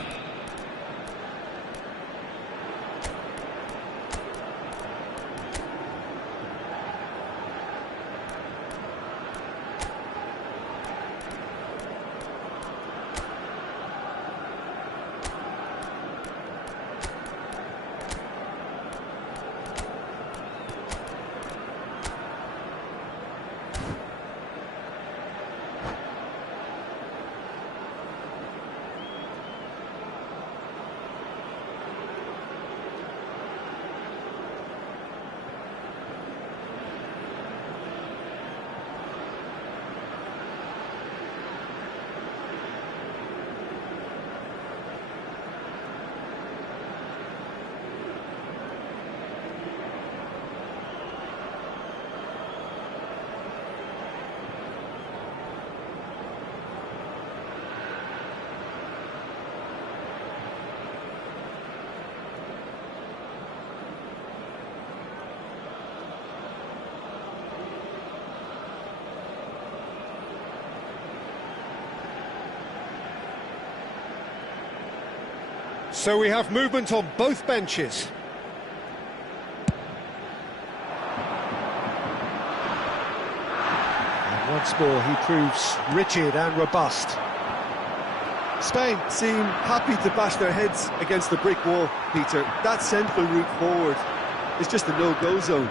So we have movement on both benches. And once more he proves rigid and robust. Spain seem happy to bash their heads against the brick wall, Peter. That central route forward is just a no-go zone.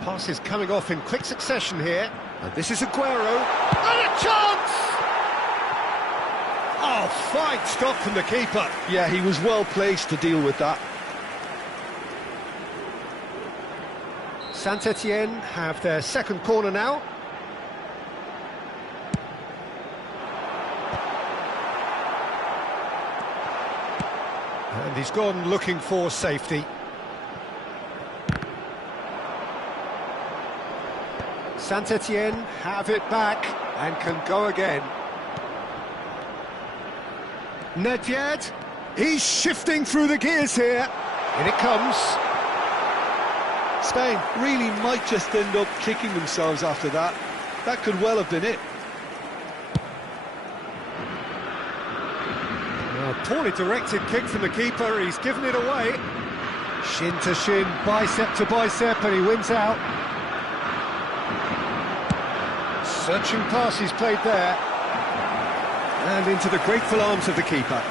Pass is coming off in quick succession here. And this is Aguero. And a chance! Oh, fine stop from the keeper. Yeah, he was well placed to deal with that. Saint-Etienne have their second corner now. And he's gone looking for safety. Saint-Etienne have it back and can go again. Nedved, he's shifting through the gears here. In it comes. Spain really might just end up kicking themselves after that. That could well have been it. A poorly directed kick from the keeper, he's given it away. Shin to shin, bicep to bicep, and he wins out. Searching pass he's played there. And into the grateful arms of the keeper.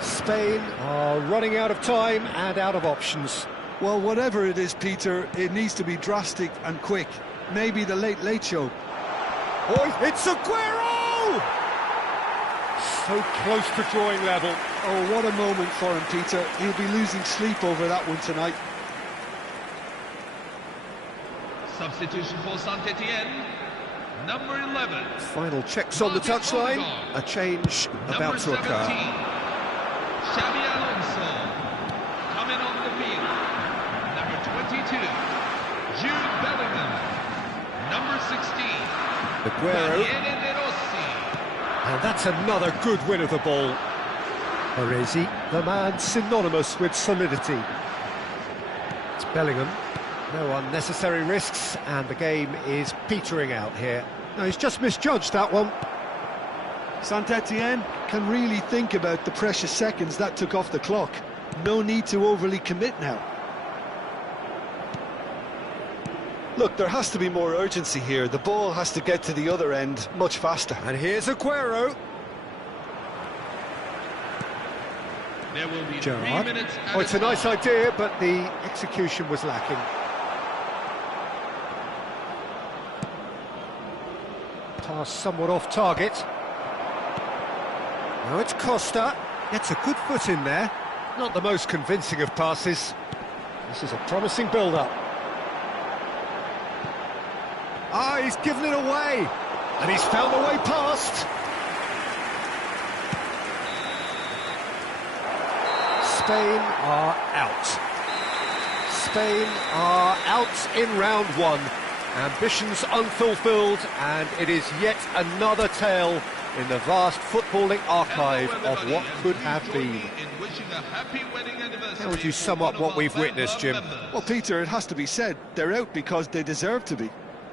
Spain are running out of time and out of options. Well, whatever it is, Peter, it needs to be drastic and quick. Maybe the late show. Oh, it's Aguero! So close to drawing level. Oh, what a moment for him, Peter. He'll be losing sleep over that one tonight. Substitution for Saint-Etienne. Number 11. Final checks on the touchline. A change about to occur. Xabi Alonso. Coming on the field. Number 22. Jude Bellingham. Number 16. Aguero. De Rossi. And that's another good win of the ball. Baresi, the man synonymous with solidity. It's Bellingham. No unnecessary risks, and the game is petering out here. No, he's just misjudged that one. Saint-Etienne can really think about the precious seconds that took off the clock. No need to overly commit now. Look, there has to be more urgency here. The ball has to get to the other end much faster. And here's Aguero. There will be Gerrard. 3 minutes. Oh, it's a nice idea, but the execution was lacking. Pass somewhat off target. Now it's Costa. Gets a good foot in there. Not the most convincing of passes. This is a promising build-up. Ah, he's given it away. And he's found the way past. Spain are out. Spain are out in round one. Ambitions unfulfilled, and it is yet another tale in the vast footballing archive of what could have been. How would you sum up what we've witnessed, Jim? Well, Peter, it has to be said, they're out because they deserve to be.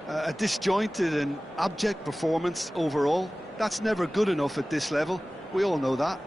A disjointed and abject performance overall. That's never good enough at this level. We all know that.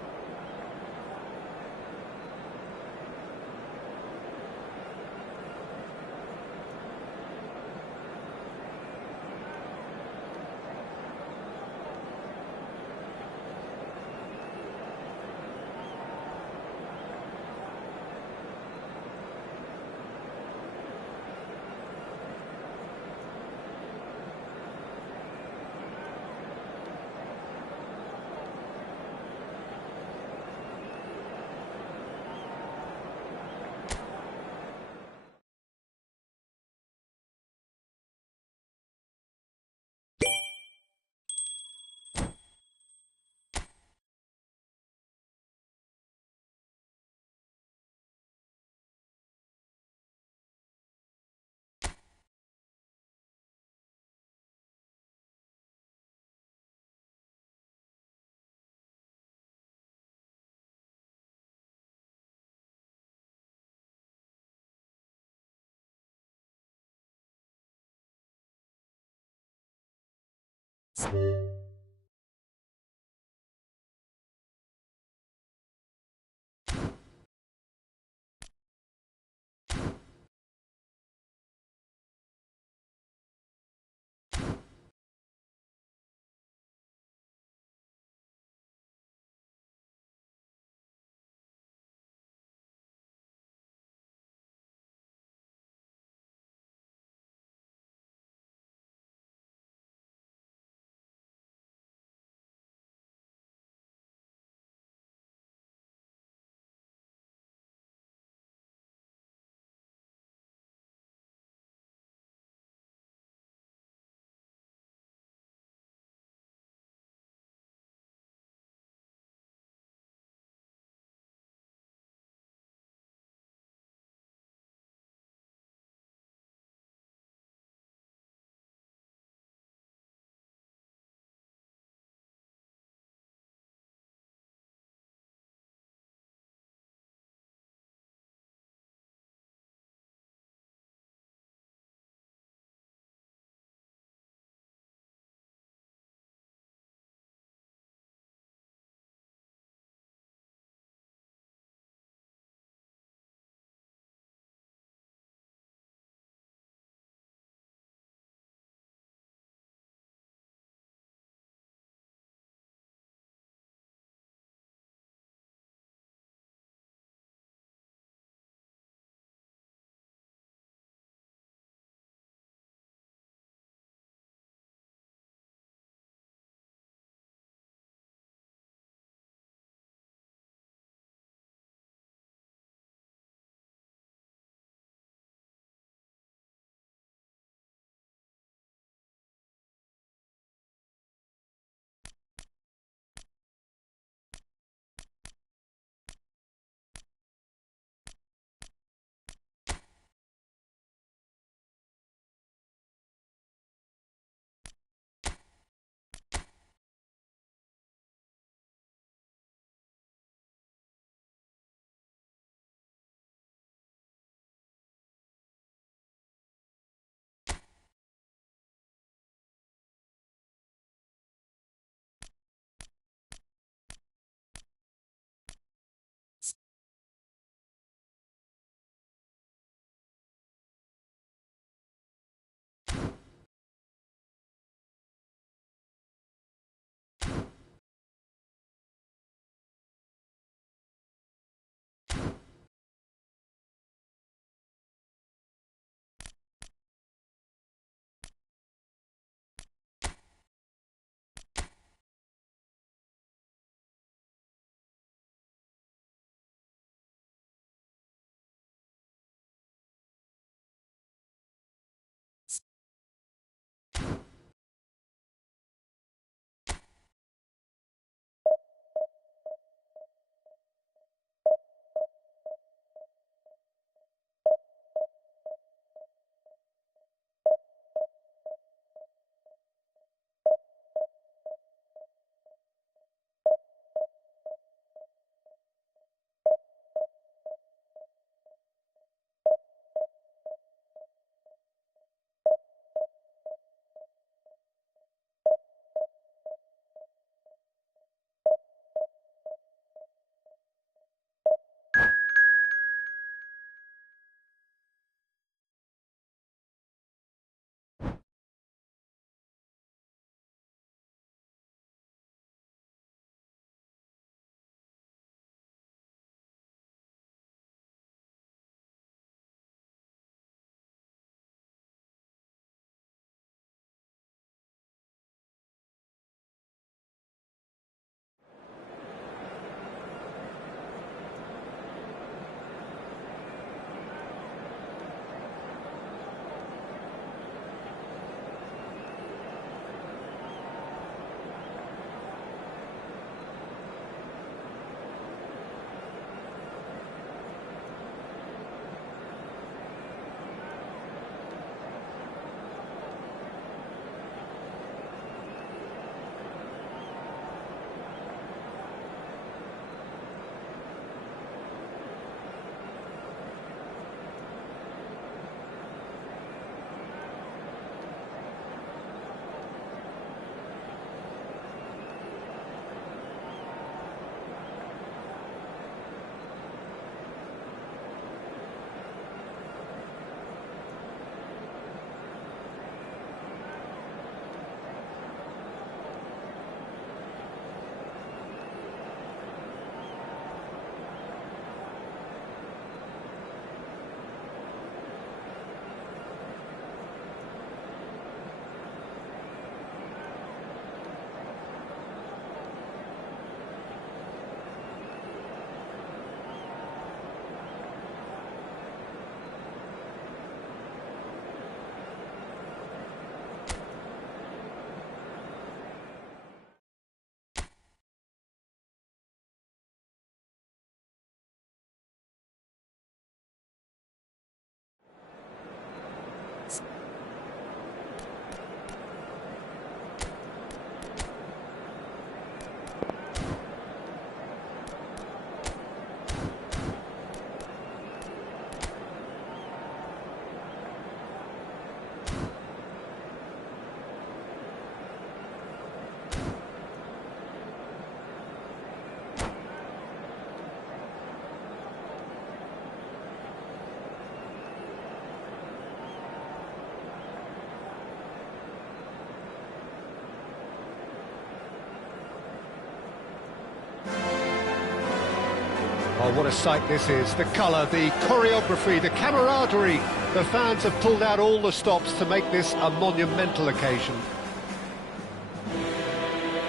Oh, what a sight this is. The colour, the choreography, the camaraderie. The fans have pulled out all the stops to make this a monumental occasion.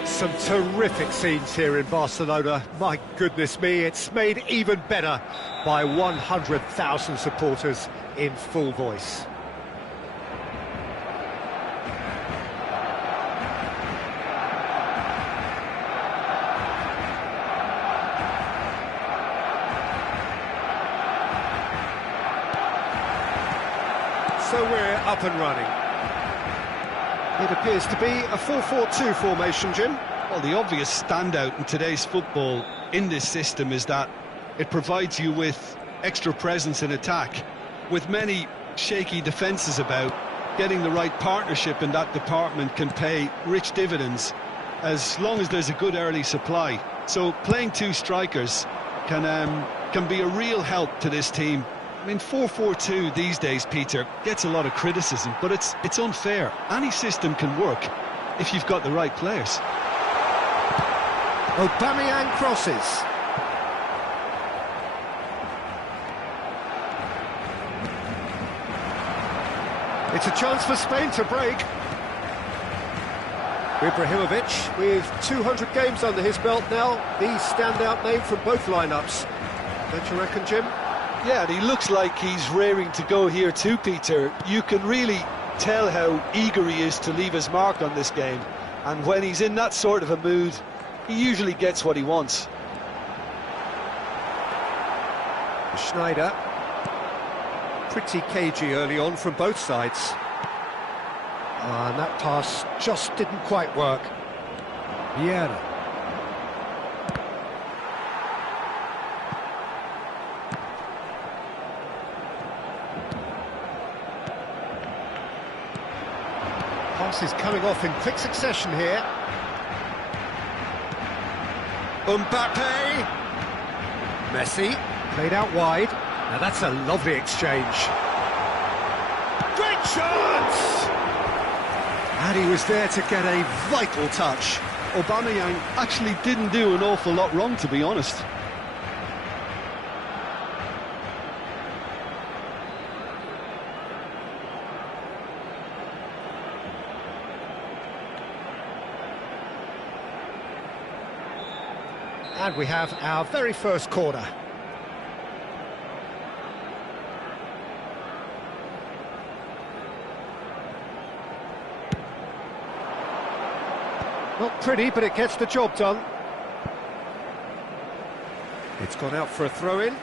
Some terrific scenes here in Barcelona. My goodness me, it's made even better by 100,000 supporters in full voice. So we're up and running. It appears to be a 4-4-2 formation, Jim. Well, the obvious standout in today's football in this system is that it provides you with extra presence in attack. With many shaky defences about, getting the right partnership in that department can pay rich dividends as long as there's a good early supply. So playing two strikers can be a real help to this team. I mean, 4-4-2 these days, Peter, gets a lot of criticism, but it's unfair. Any system can work if you've got the right players. Aubameyang crosses. It's a chance for Spain to break. Ibrahimovic, with 200 games under his belt now, the standout name from both lineups. Don't you reckon, Jim? Yeah, and he looks like he's raring to go here too, Peter. You can really tell how eager he is to leave his mark on this game. And when he's in that sort of a mood, he usually gets what he wants. Schneider. Pretty cagey early on from both sides. And that pass just didn't quite work. Vieira. Pass is coming off in quick succession here. Mbappe. Messi. Played out wide. Now that's a lovely exchange. Great chance! And he was there to get a vital touch. Aubameyang actually didn't do an awful lot wrong, to be honest. And we have our very first corner. Not pretty, but it gets the job done. It's gone out for a throw-in.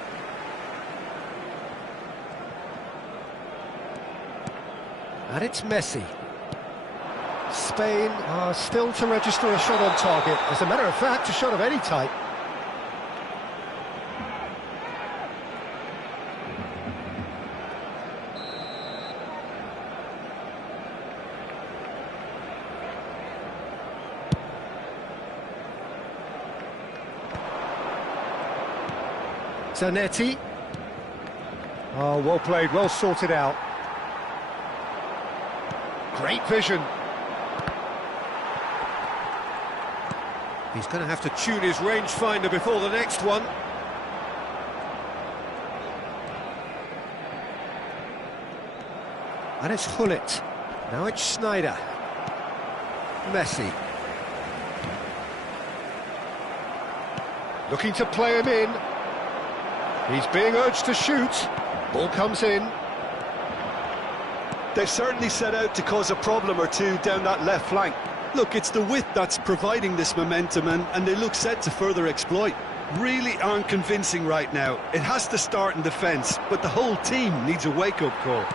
And it's Messi. Spain are still to register a shot on target. As a matter of fact, a shot of any type. Zanetti. Oh, well played, well sorted out. Great vision. He's going to have to tune his rangefinder before the next one. And it's Hullet. Now it's Schneider. Messi. Looking to play him in. He's being urged to shoot. Ball comes in. They've certainly set out to cause a problem or two down that left flank. Look, it's the width that's providing this momentum, and they look set to further exploit. Really aren't convincing right now. It has to start in defence, but the whole team needs a wake-up call.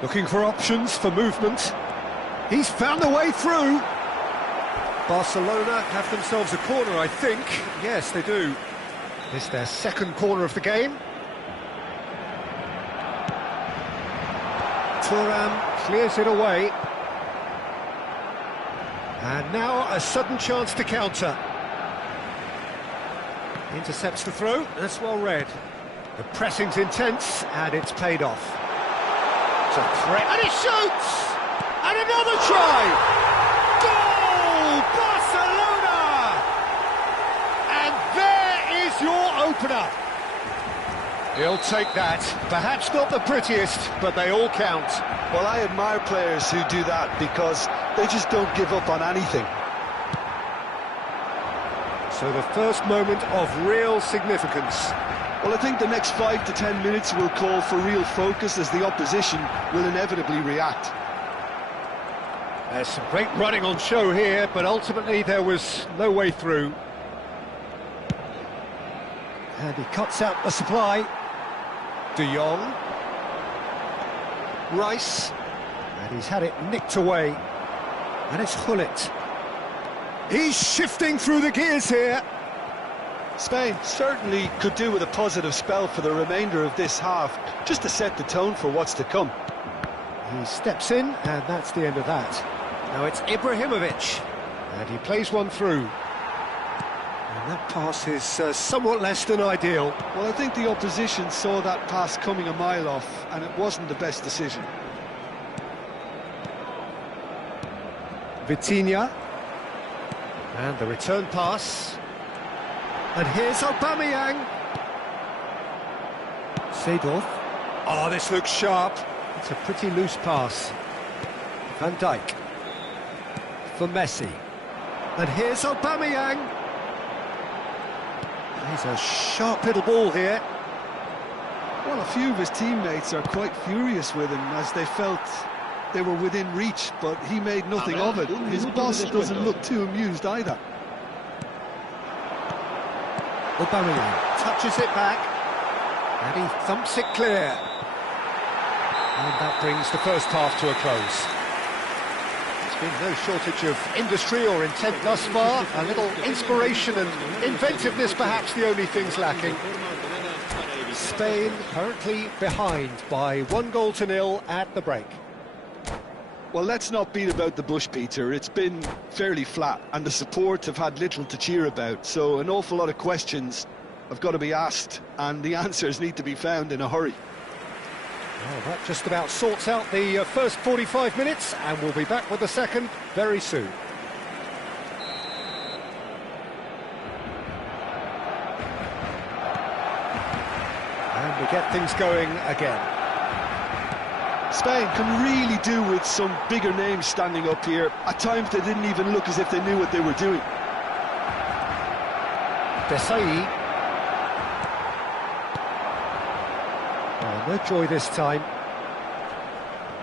Looking for options for movement. He's found a way through. Barcelona have themselves a corner, I think. Yes, they do. It's their second corner of the game. Thuram clears it away. And now a sudden chance to counter. Intercepts the throw, that's well read. The pressing's intense, and it's paid off. It's a threat, and he shoots! And another try! Goal! Barcelona! opener. He'll take that. Perhaps not the prettiest, but they all count. Well, I admire players who do that because they just don't give up on anything. So the first moment of real significance. Well, I think the next 5 to 10 minutes will call for real focus as the opposition will inevitably react. There's some great running on show here, but ultimately there was no way through. And he cuts out the supply. De Jong. Rice. And he's had it nicked away. And it's Gullit. He's shifting through the gears here. Spain certainly could do with a positive spell for the remainder of this half, just to set the tone for what's to come. He steps in, and that's the end of that. Now it's Ibrahimovic, and he plays one through. And that pass is somewhat less than ideal. Well, I think the opposition saw that pass coming a mile off, and it wasn't the best decision. Vitinha. And the return pass. And here's Aubameyang. Seedorf. Oh, this looks sharp. It's a pretty loose pass. Van Dijk. For Messi. And here's Aubameyang. He's a sharp little ball here. Well, a few of his teammates are quite furious with him as they felt they were within reach, but he made nothing of it. His boss doesn't look too amused either. Aubameyang touches it back, and he thumps it clear. And that brings the first half to a close. There's been no shortage of industry or intent thus far. A little inspiration and inventiveness, perhaps the only things lacking. Spain currently behind by 1-0 at the break. Well, let's not beat about the bush, Peter. It's been fairly flat, and the support have had little to cheer about, so an awful lot of questions have got to be asked, and the answers need to be found in a hurry. Well, that just about sorts out the first 45 minutes, and we'll be back with the second very soon. And we get things going again. Spain can really do with some bigger names standing up here. At times they didn't even look as if they knew what they were doing. Desai. Oh, no joy this time.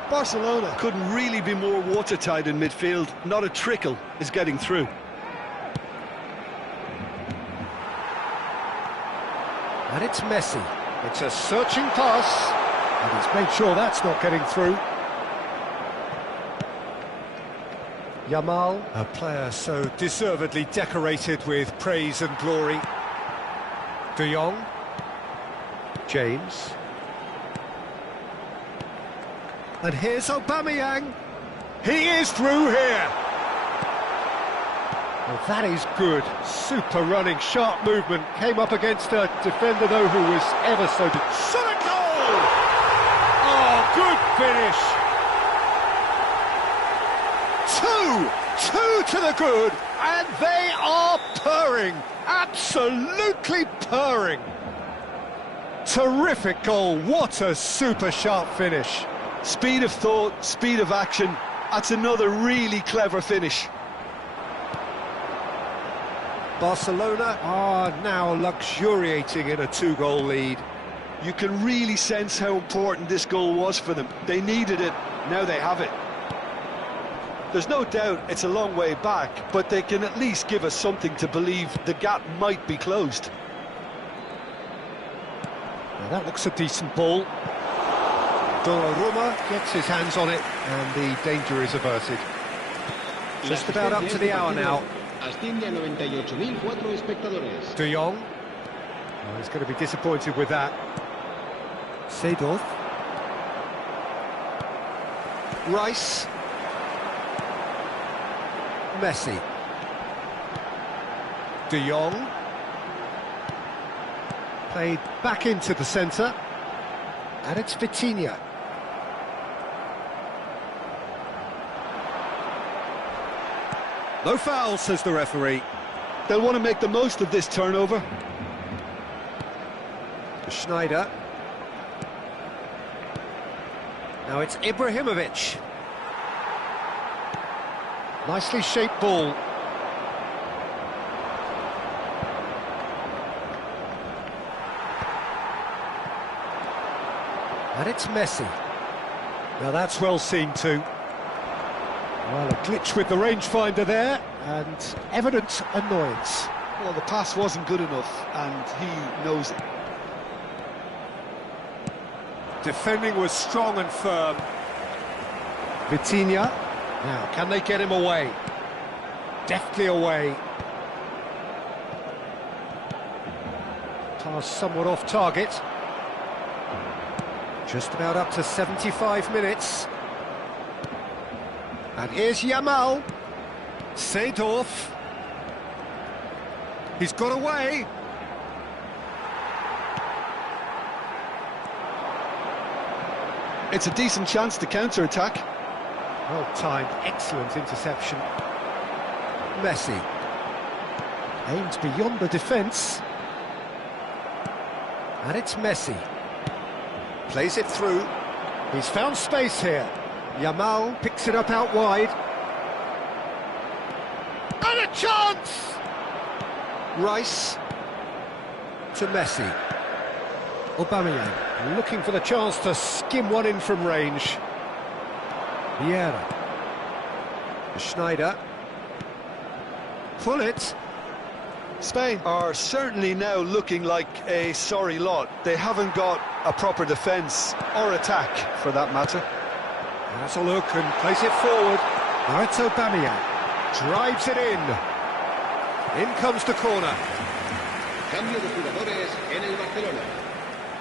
Barcelona couldn't really be more watertight in midfield. Not a trickle is getting through. And it's Messi. It's a searching pass. And he's made sure that's not getting through. Yamal, a player so deservedly decorated with praise and glory. De Jong. James. And here's Aubameyang. He is through here. Well, that is good. Super running, sharp movement. Came up against a defender, though, who was ever so... Shot a goal! Good finish. Two to the good, and they are purring, absolutely purring. Terrific goal, what a super sharp finish. Speed of thought, speed of action, that's another really clever finish. Barcelona are now luxuriating in a 2-goal lead. You can really sense how important this goal was for them. They needed it, now they have it. There's no doubt it's a long way back, but they can at least give us something to believe the gap might be closed. Now that looks a decent ball. Donnarumma gets his hands on it, and the danger is averted. Just about up to the hour now. De Jong. Oh, he's going to be disappointed with that. Seedorf. Rice. Messi. De Jong. Played back into the centre. And it's Vitinha. No foul, says the referee. They'll want to make the most of this turnover. Schneider. Now it's Ibrahimovic. Nicely shaped ball. And it's Messi. Now that's well seen too. Well, a glitch with the rangefinder there, and evident annoyance. Well, the pass wasn't good enough, and he knows it. Defending was strong and firm. Vitinha. Now, can they get him away? Deftly away. Pass somewhat off target. Just about up to 75 minutes. And here's Yamal. Seedorf. He's got away. It's a decent chance to counter-attack. Well timed, excellent interception. Messi. Aimed beyond the defence. And it's Messi. Plays it through. He's found space here. Yamal picks it up out wide. And a chance! Rice to Messi. Aubameyang looking for the chance to skim one in from range. Vieira. Schneider. Pull it. Spain are certainly now looking like a sorry lot. They haven't got a proper defence or attack, for that matter. Has a look and plays it forward. Now it's Aubameyang. Drives it in. In comes the corner. Cambio de jugadores en el Barcelona.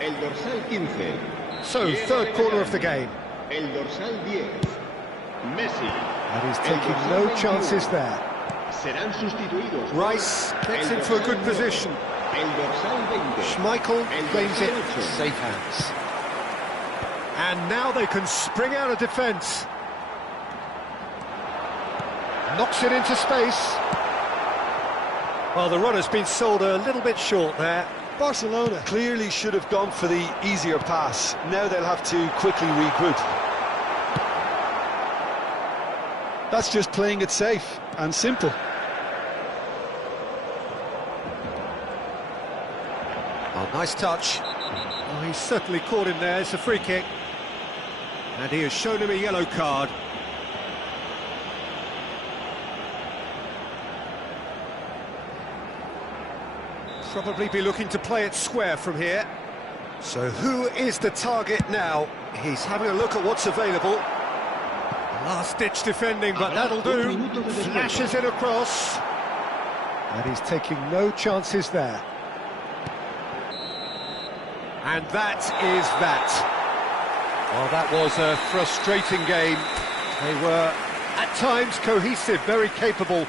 El dorsal 15. So, third corner of the game. El dorsal 10. Messi. And he's taking no chances there. Serán sustituidos. Rice gets into a good position. El dorsal 20. Schmeichel claims it. Safe hands. And now they can spring out of defence. Knocks it into space. Well, the run has been sold a little bit short there. Barcelona clearly should have gone for the easier pass. Now they'll have to quickly regroup. That's just playing it safe and simple. Oh, nice touch. Oh, he's certainly caught him there. It's a free kick. And he has shown him a yellow card. Probably be looking to play it square from here. So who is the target now? He's having a look at what's available. Last-ditch defending, but that'll do. Flashes it across. And he's taking no chances there. And that is that. Well, that was a frustrating game. They were, at times, cohesive, very capable,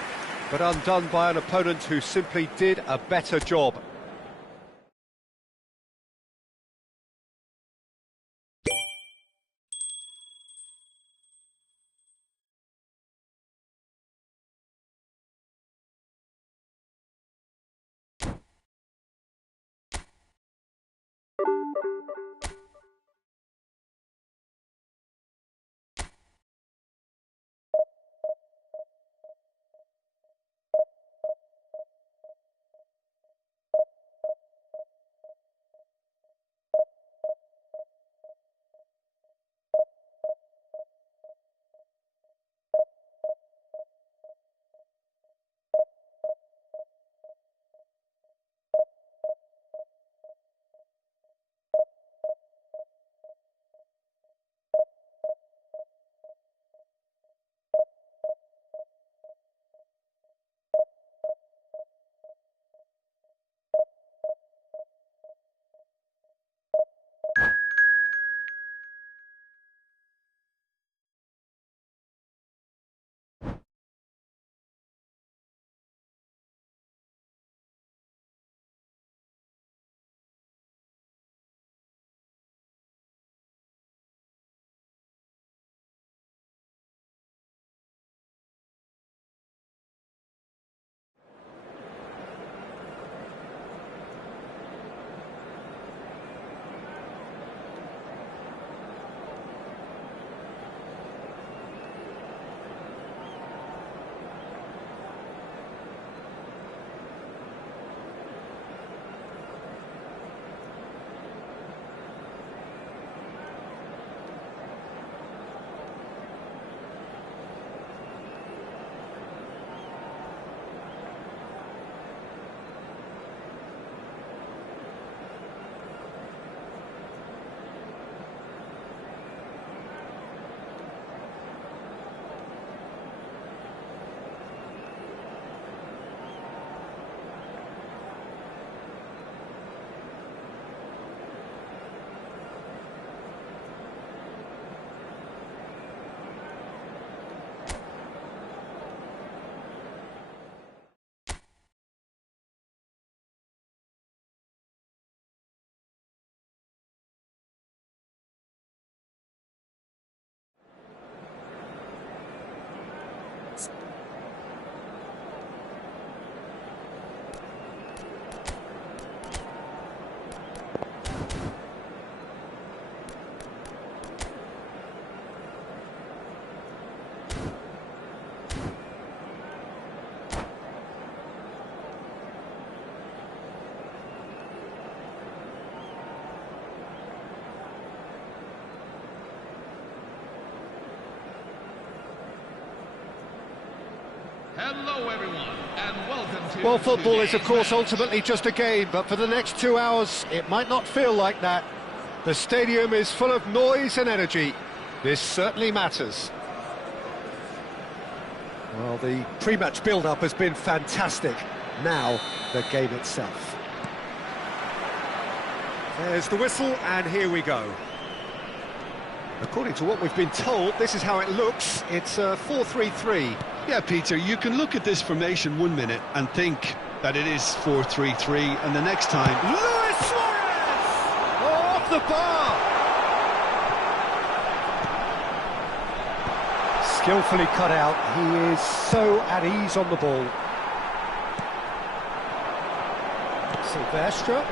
but undone by an opponent who simply did a better job. Hello, everyone, and welcome to... Well, football is, of course, ultimately just a game, but for the next 2 hours, it might not feel like that. The stadium is full of noise and energy. This certainly matters. Well, the pre-match build-up has been fantastic. Now, the game itself. There's the whistle, and here we go. According to what we've been told, this is how it looks. It's a 4-3-3. Yeah, Peter, you can look at this formation 1 minute and think that it is 4-3-3, and the next time... Luis Suarez! Oh, off the bar! Skillfully cut out. He is so at ease on the ball. Silvestre.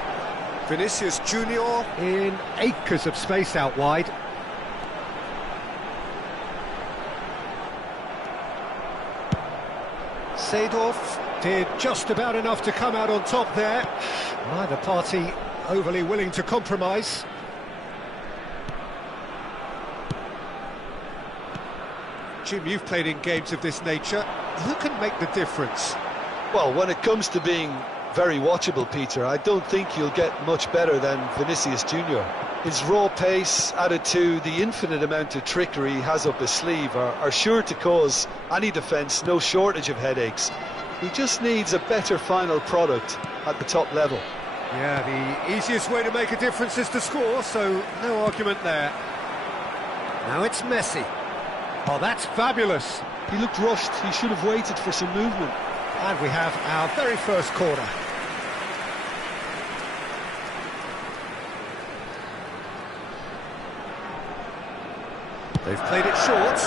Vinicius Junior in acres of space out wide. Seedorf did just about enough to come out on top there. Neither party overly willing to compromise. Jim, you've played in games of this nature. Who can make the difference? Well, when it comes to being very watchable, Peter, I don't think you'll get much better than Vinicius Junior. His raw pace, added to the infinite amount of trickery he has up his sleeve, are sure to cause any defence no shortage of headaches. He just needs a better final product at the top level. Yeah, the easiest way to make a difference is to score, so no argument there. Now it's Messi. Oh, that's fabulous. He looked rushed. He should have waited for some movement. And we have our very first corner. They've played it short.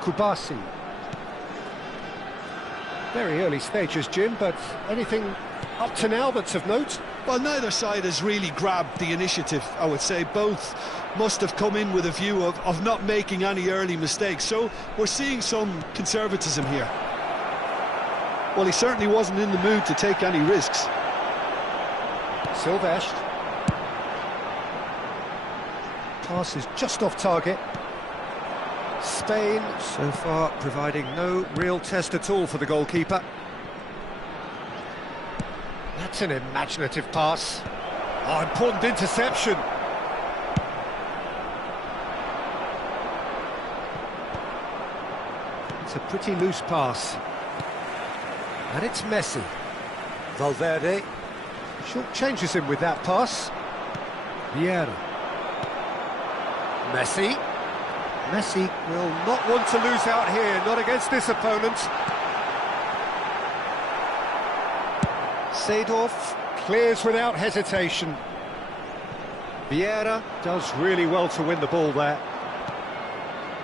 Kubasi. Very early stages, Jim, but anything up to now that's of note? Well, neither side has really grabbed the initiative, I would say. Both must have come in with a view of not making any early mistakes, so we're seeing some conservatism here. Well, he certainly wasn't in the mood to take any risks. Silvestre. Pass is just off target. Spain, so far, providing no real test at all for the goalkeeper. That's an imaginative pass. Oh, important interception. It's a pretty loose pass. And it's Messi. Valverde short changes him with that pass. Vieira. Messi. Messi will not want to lose out here, not against this opponent. Seedorf clears without hesitation. Vieira does really well to win the ball there.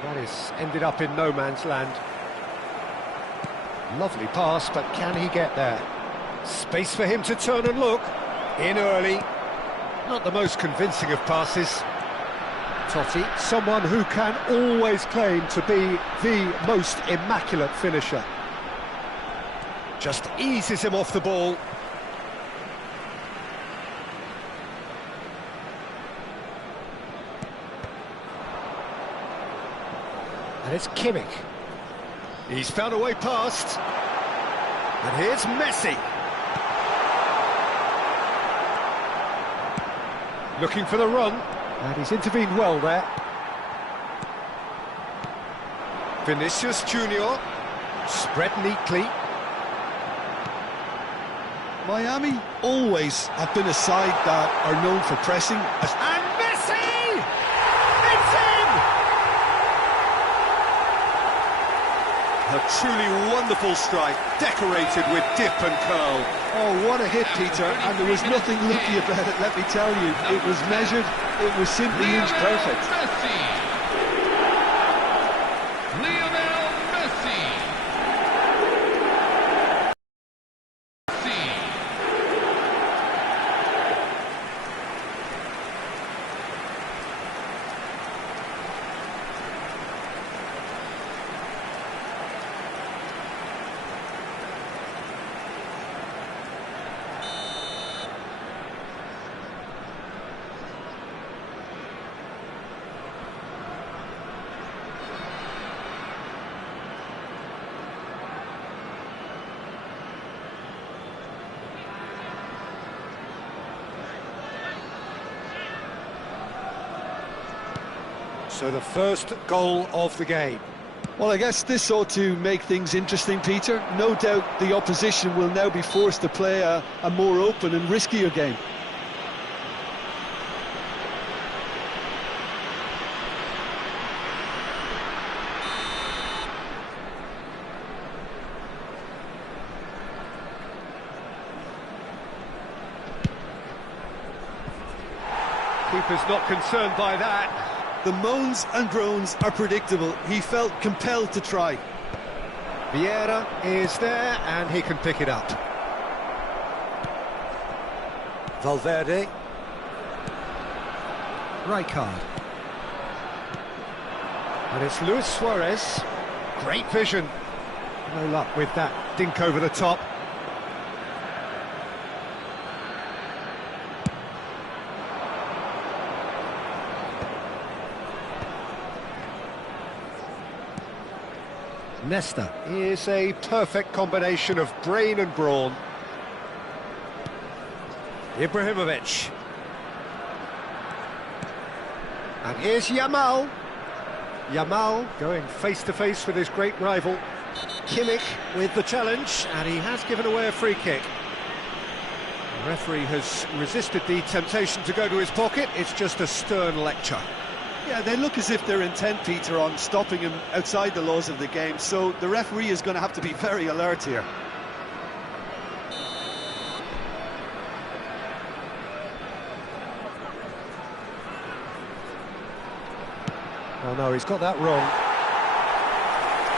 That is ended up in no man's land. Lovely pass, but can he get there? Space for him to turn and look. In early. Not the most convincing of passes. Totti, someone who can always claim to be the most immaculate finisher. Just eases him off the ball. And it's Kimmich. He's found a way past. And here's Messi. Looking for the run. And he's intervened well there. Vinicius Junior. Spread neatly. Miami always have been a side that are known for pressing. And Messi! It's in! A truly wonderful strike, decorated with dip and curl. Oh, what a hit, Peter, and there was nothing lucky about it, let me tell you. It was measured, it was simply inch perfect. Messi. Lionel Messi. So the first goal of the game. Well, I guess this ought to make things interesting, Peter. No doubt the opposition will now be forced to play a more open and riskier game. Keeper's not concerned by that. The moans and groans are predictable. He felt compelled to try. Vieira is there, and he can pick it up. Valverde. Rijkaard. And it's Luis Suarez. Great vision. No luck with that dink over the top. Nesta is a perfect combination of brain and brawn. Ibrahimovic. And here's Yamal. Yamal going face-to-face with his great rival. Kimmich with the challenge, and he has given away a free kick. The referee has resisted the temptation to go to his pocket. It's just a stern lecture. Yeah, they look as if they're intent, Peter, on stopping him outside the laws of the game, so the referee is going to have to be very alert here. Oh no, he's got that wrong.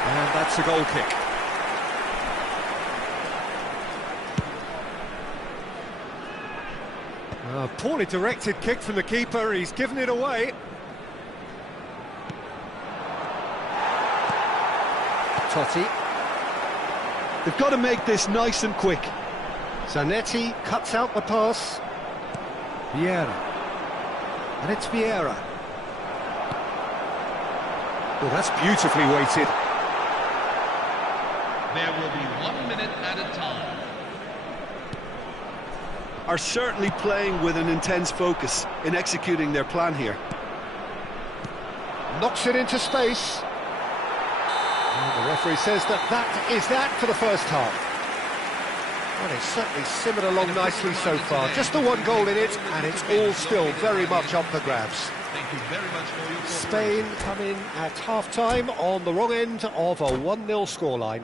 And that's a goal kick. A poorly directed kick from the keeper, he's given it away. Totti. They've got to make this nice and quick. Zanetti cuts out the pass. Vieira. And it's Vieira. Oh, that's beautifully weighted. There will be 1 minute at a time. Are certainly playing with an intense focus in executing their plan here. Knocks it into space. And the referee says that is that for the first half. Well, it's certainly simmered along nicely so far. Just the one goal in it, and it's all still very much up for grabs. Thank you very much for your Spain come in at half-time on the wrong end of a 1-0 scoreline.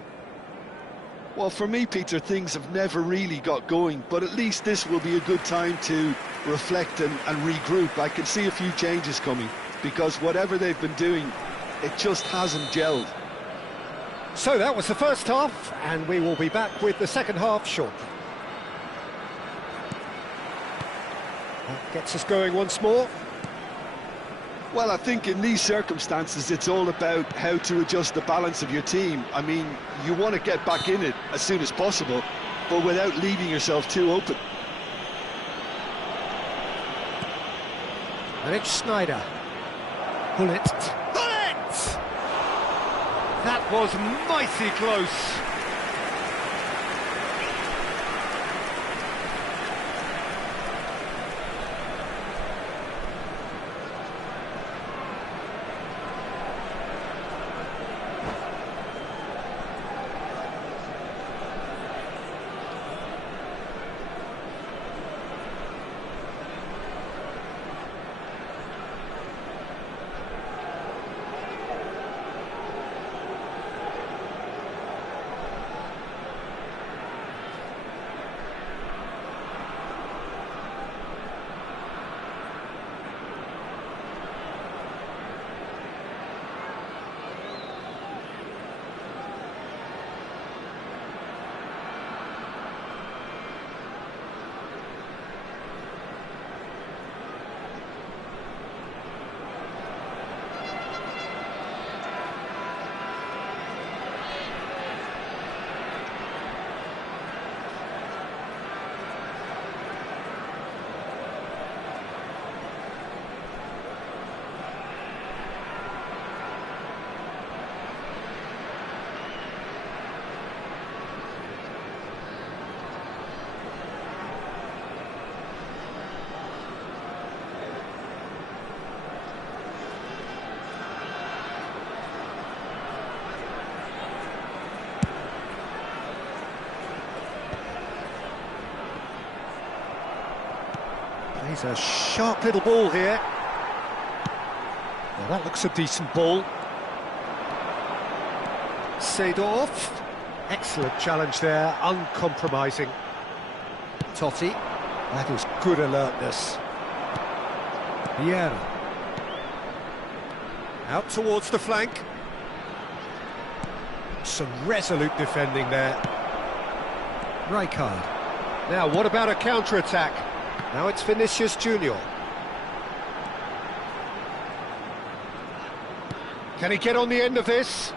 Well, for me, Peter, things have never really got going, but at least this will be a good time to reflect and regroup. I can see a few changes coming, because whatever they've been doing, it just hasn't gelled. So that was the first half, and we will be back with the second half shortly. That gets us going once more. Well, I think in these circumstances, it's all about how to adjust the balance of your team. I mean, you want to get back in it as soon as possible, but without leaving yourself too open. And it's Schneider. Bullet. Bullet! That was mighty close. He's a sharp little ball here. Well, that looks a decent ball. Seedorf. Excellent challenge there, uncompromising. Totti. That is good alertness. Vieira. Out towards the flank. Some resolute defending there. Rijkaard. Now, what about a counter-attack? Now it's Vinicius Junior. Can he get on the end of this?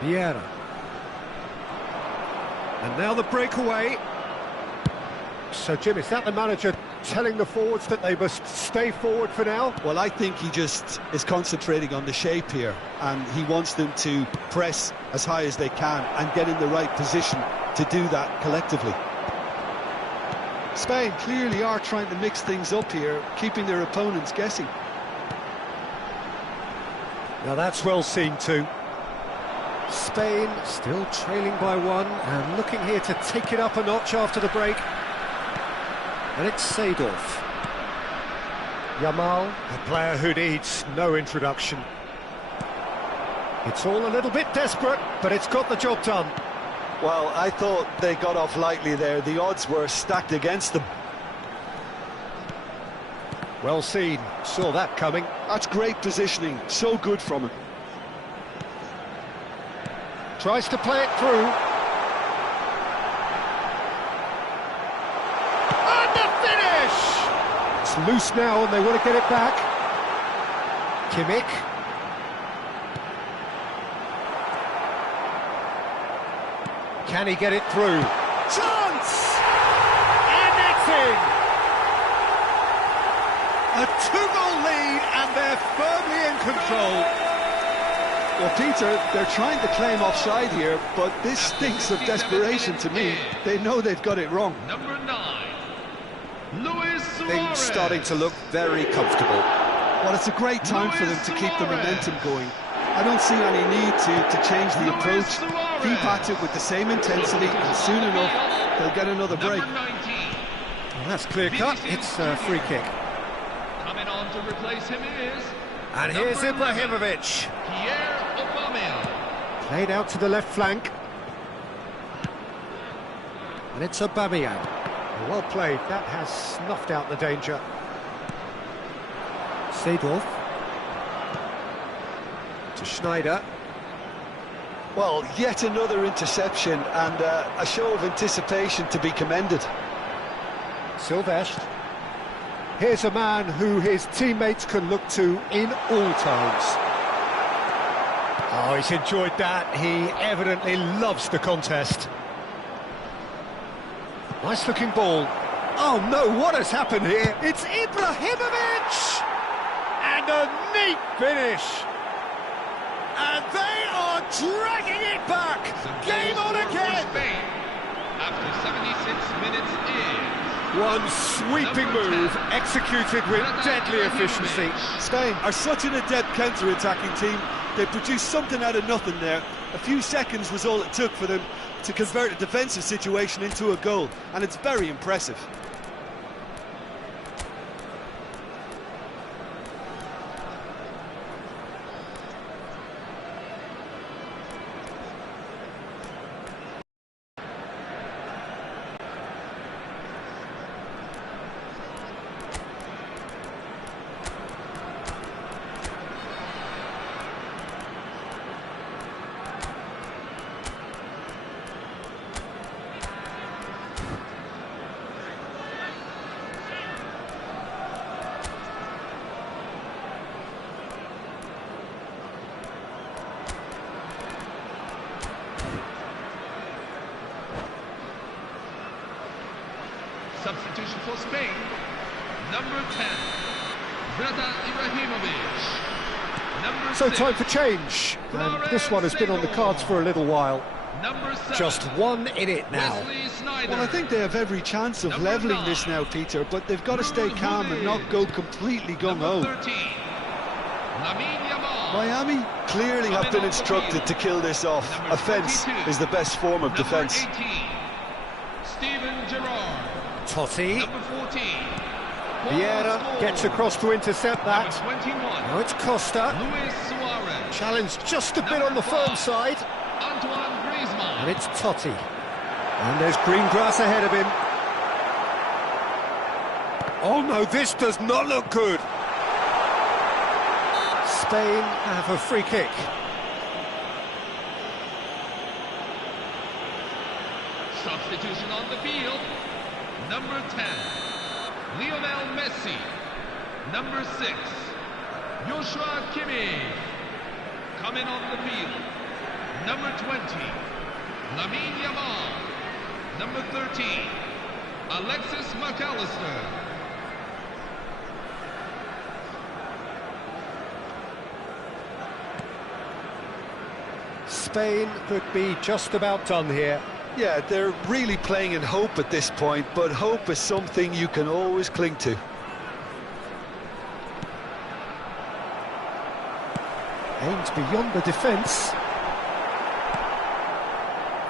Vieira. And now the breakaway. So, Jim, is that the manager telling the forwards that they must stay forward for now? Well, I think he just is concentrating on the shape here, and he wants them to press as high as they can and get in the right position to do that collectively. Spain clearly are trying to mix things up here, keeping their opponents guessing. Now that's well seen too. Spain still trailing by one and looking here to take it up a notch after the break. And it's Seedorf. Yamal, a player who needs no introduction. It's all a little bit desperate, but it's got the job done. Well, I thought they got off lightly there. The odds were stacked against them. Well seen, saw that coming. That's great positioning, so good from him. Tries to play it through. And the finish! It's loose now and they want to get it back. Kimmich. Can he get it through? Chance! And it's in! A two-goal lead and they're firmly in control. Well, Peter, they're trying to claim offside here, but this stinks of desperation to me. They know they've got it wrong. Number 9, Luis Suarez. Things starting to look very comfortable. Well, it's a great time for them to keep the momentum going. I don't see any need to change the approach. Keep at it with the same intensity, and soon enough, they'll get another break. Well, that's clear-cut. It's a free kick. Coming on to replace him is... And here's Ibrahimovic. Played out to the left flank. And it's Aubameyang. Well played, that has snuffed out the danger. Seedorf. To Schneider. Well, yet another interception and a show of anticipation to be commended. Silvestre. Here's a man who his teammates can look to in all times. Oh, he's enjoyed that. He evidently loves the contest. Nice looking ball. Oh no, what has happened here? It's Ibrahimovic! And a neat finish. And they are dragging it back. Game on again. After 76 minutes in. One sweeping move, executed with deadly efficiency. Spain are such an adept counter-attacking team. They produced something out of nothing there. A few seconds was all it took for them to convert a defensive situation into a goal, and it's very impressive. Substitution for Spain, number 10, Ibrahimovic. Number So 6, time for change, and this one has been on the cards for a little while. Number 7, Just 1 in it now. Wesley Sneijder. Well, I think they have every chance of Number levelling 9, this now, Peter, but they've got to stay calm and not go completely gung-ho. Number 13, Lamine Yamal. Miami clearly have been instructed to kill this off. Offence is the best form of defence. Number 18, Steven Gerrard. Totti. Number 14. Vieira gets across to intercept that. Number 21. Now it's Costa. Luis Suarez. Challenge just a bit on the firm side. Antoine Griezmann. And it's Totti. And there's green grass ahead of him. Oh no, this does not look good. Spain have a free kick. Substitution on the field. Number 10. Lionel Messi. Number 6. Joshua Kimmich. Coming on the field. Number 20. Lamine Yamal. Number 13. Alexis McAllister. Spain could be just about done here. Yeah, they're really playing in hope at this point, but hope is something you can always cling to. Aims beyond the defence.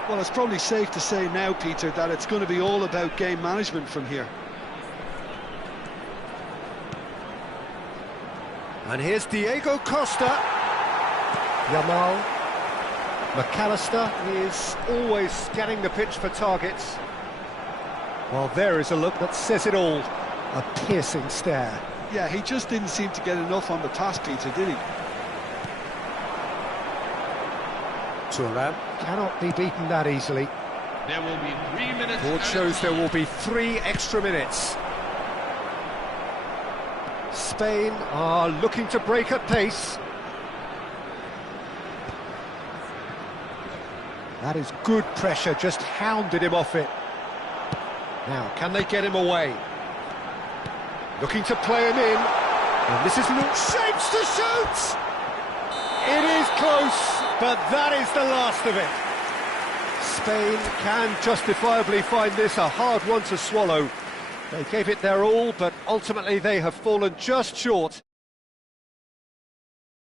Well, it's probably safe to say now, Peter, that it's going to be all about game management from here. And here's Diego Costa. Yamal. McAllister is always scanning the pitch for targets. Well, there is a look that says it all. A piercing stare. Yeah, he just didn't seem to get enough on the pass, Peter, did he? Thuram cannot be beaten that easily. There will be 3 minutes. Board shows there will be 3 extra minutes. Spain are looking to break at pace. That is good pressure, just hounded him off it. Now, can they get him away? Looking to play him in. And this is Luke shapes to shoot! It is close, but that is the last of it. Spain can justifiably find this a hard one to swallow. They gave it their all, but ultimately they have fallen just short.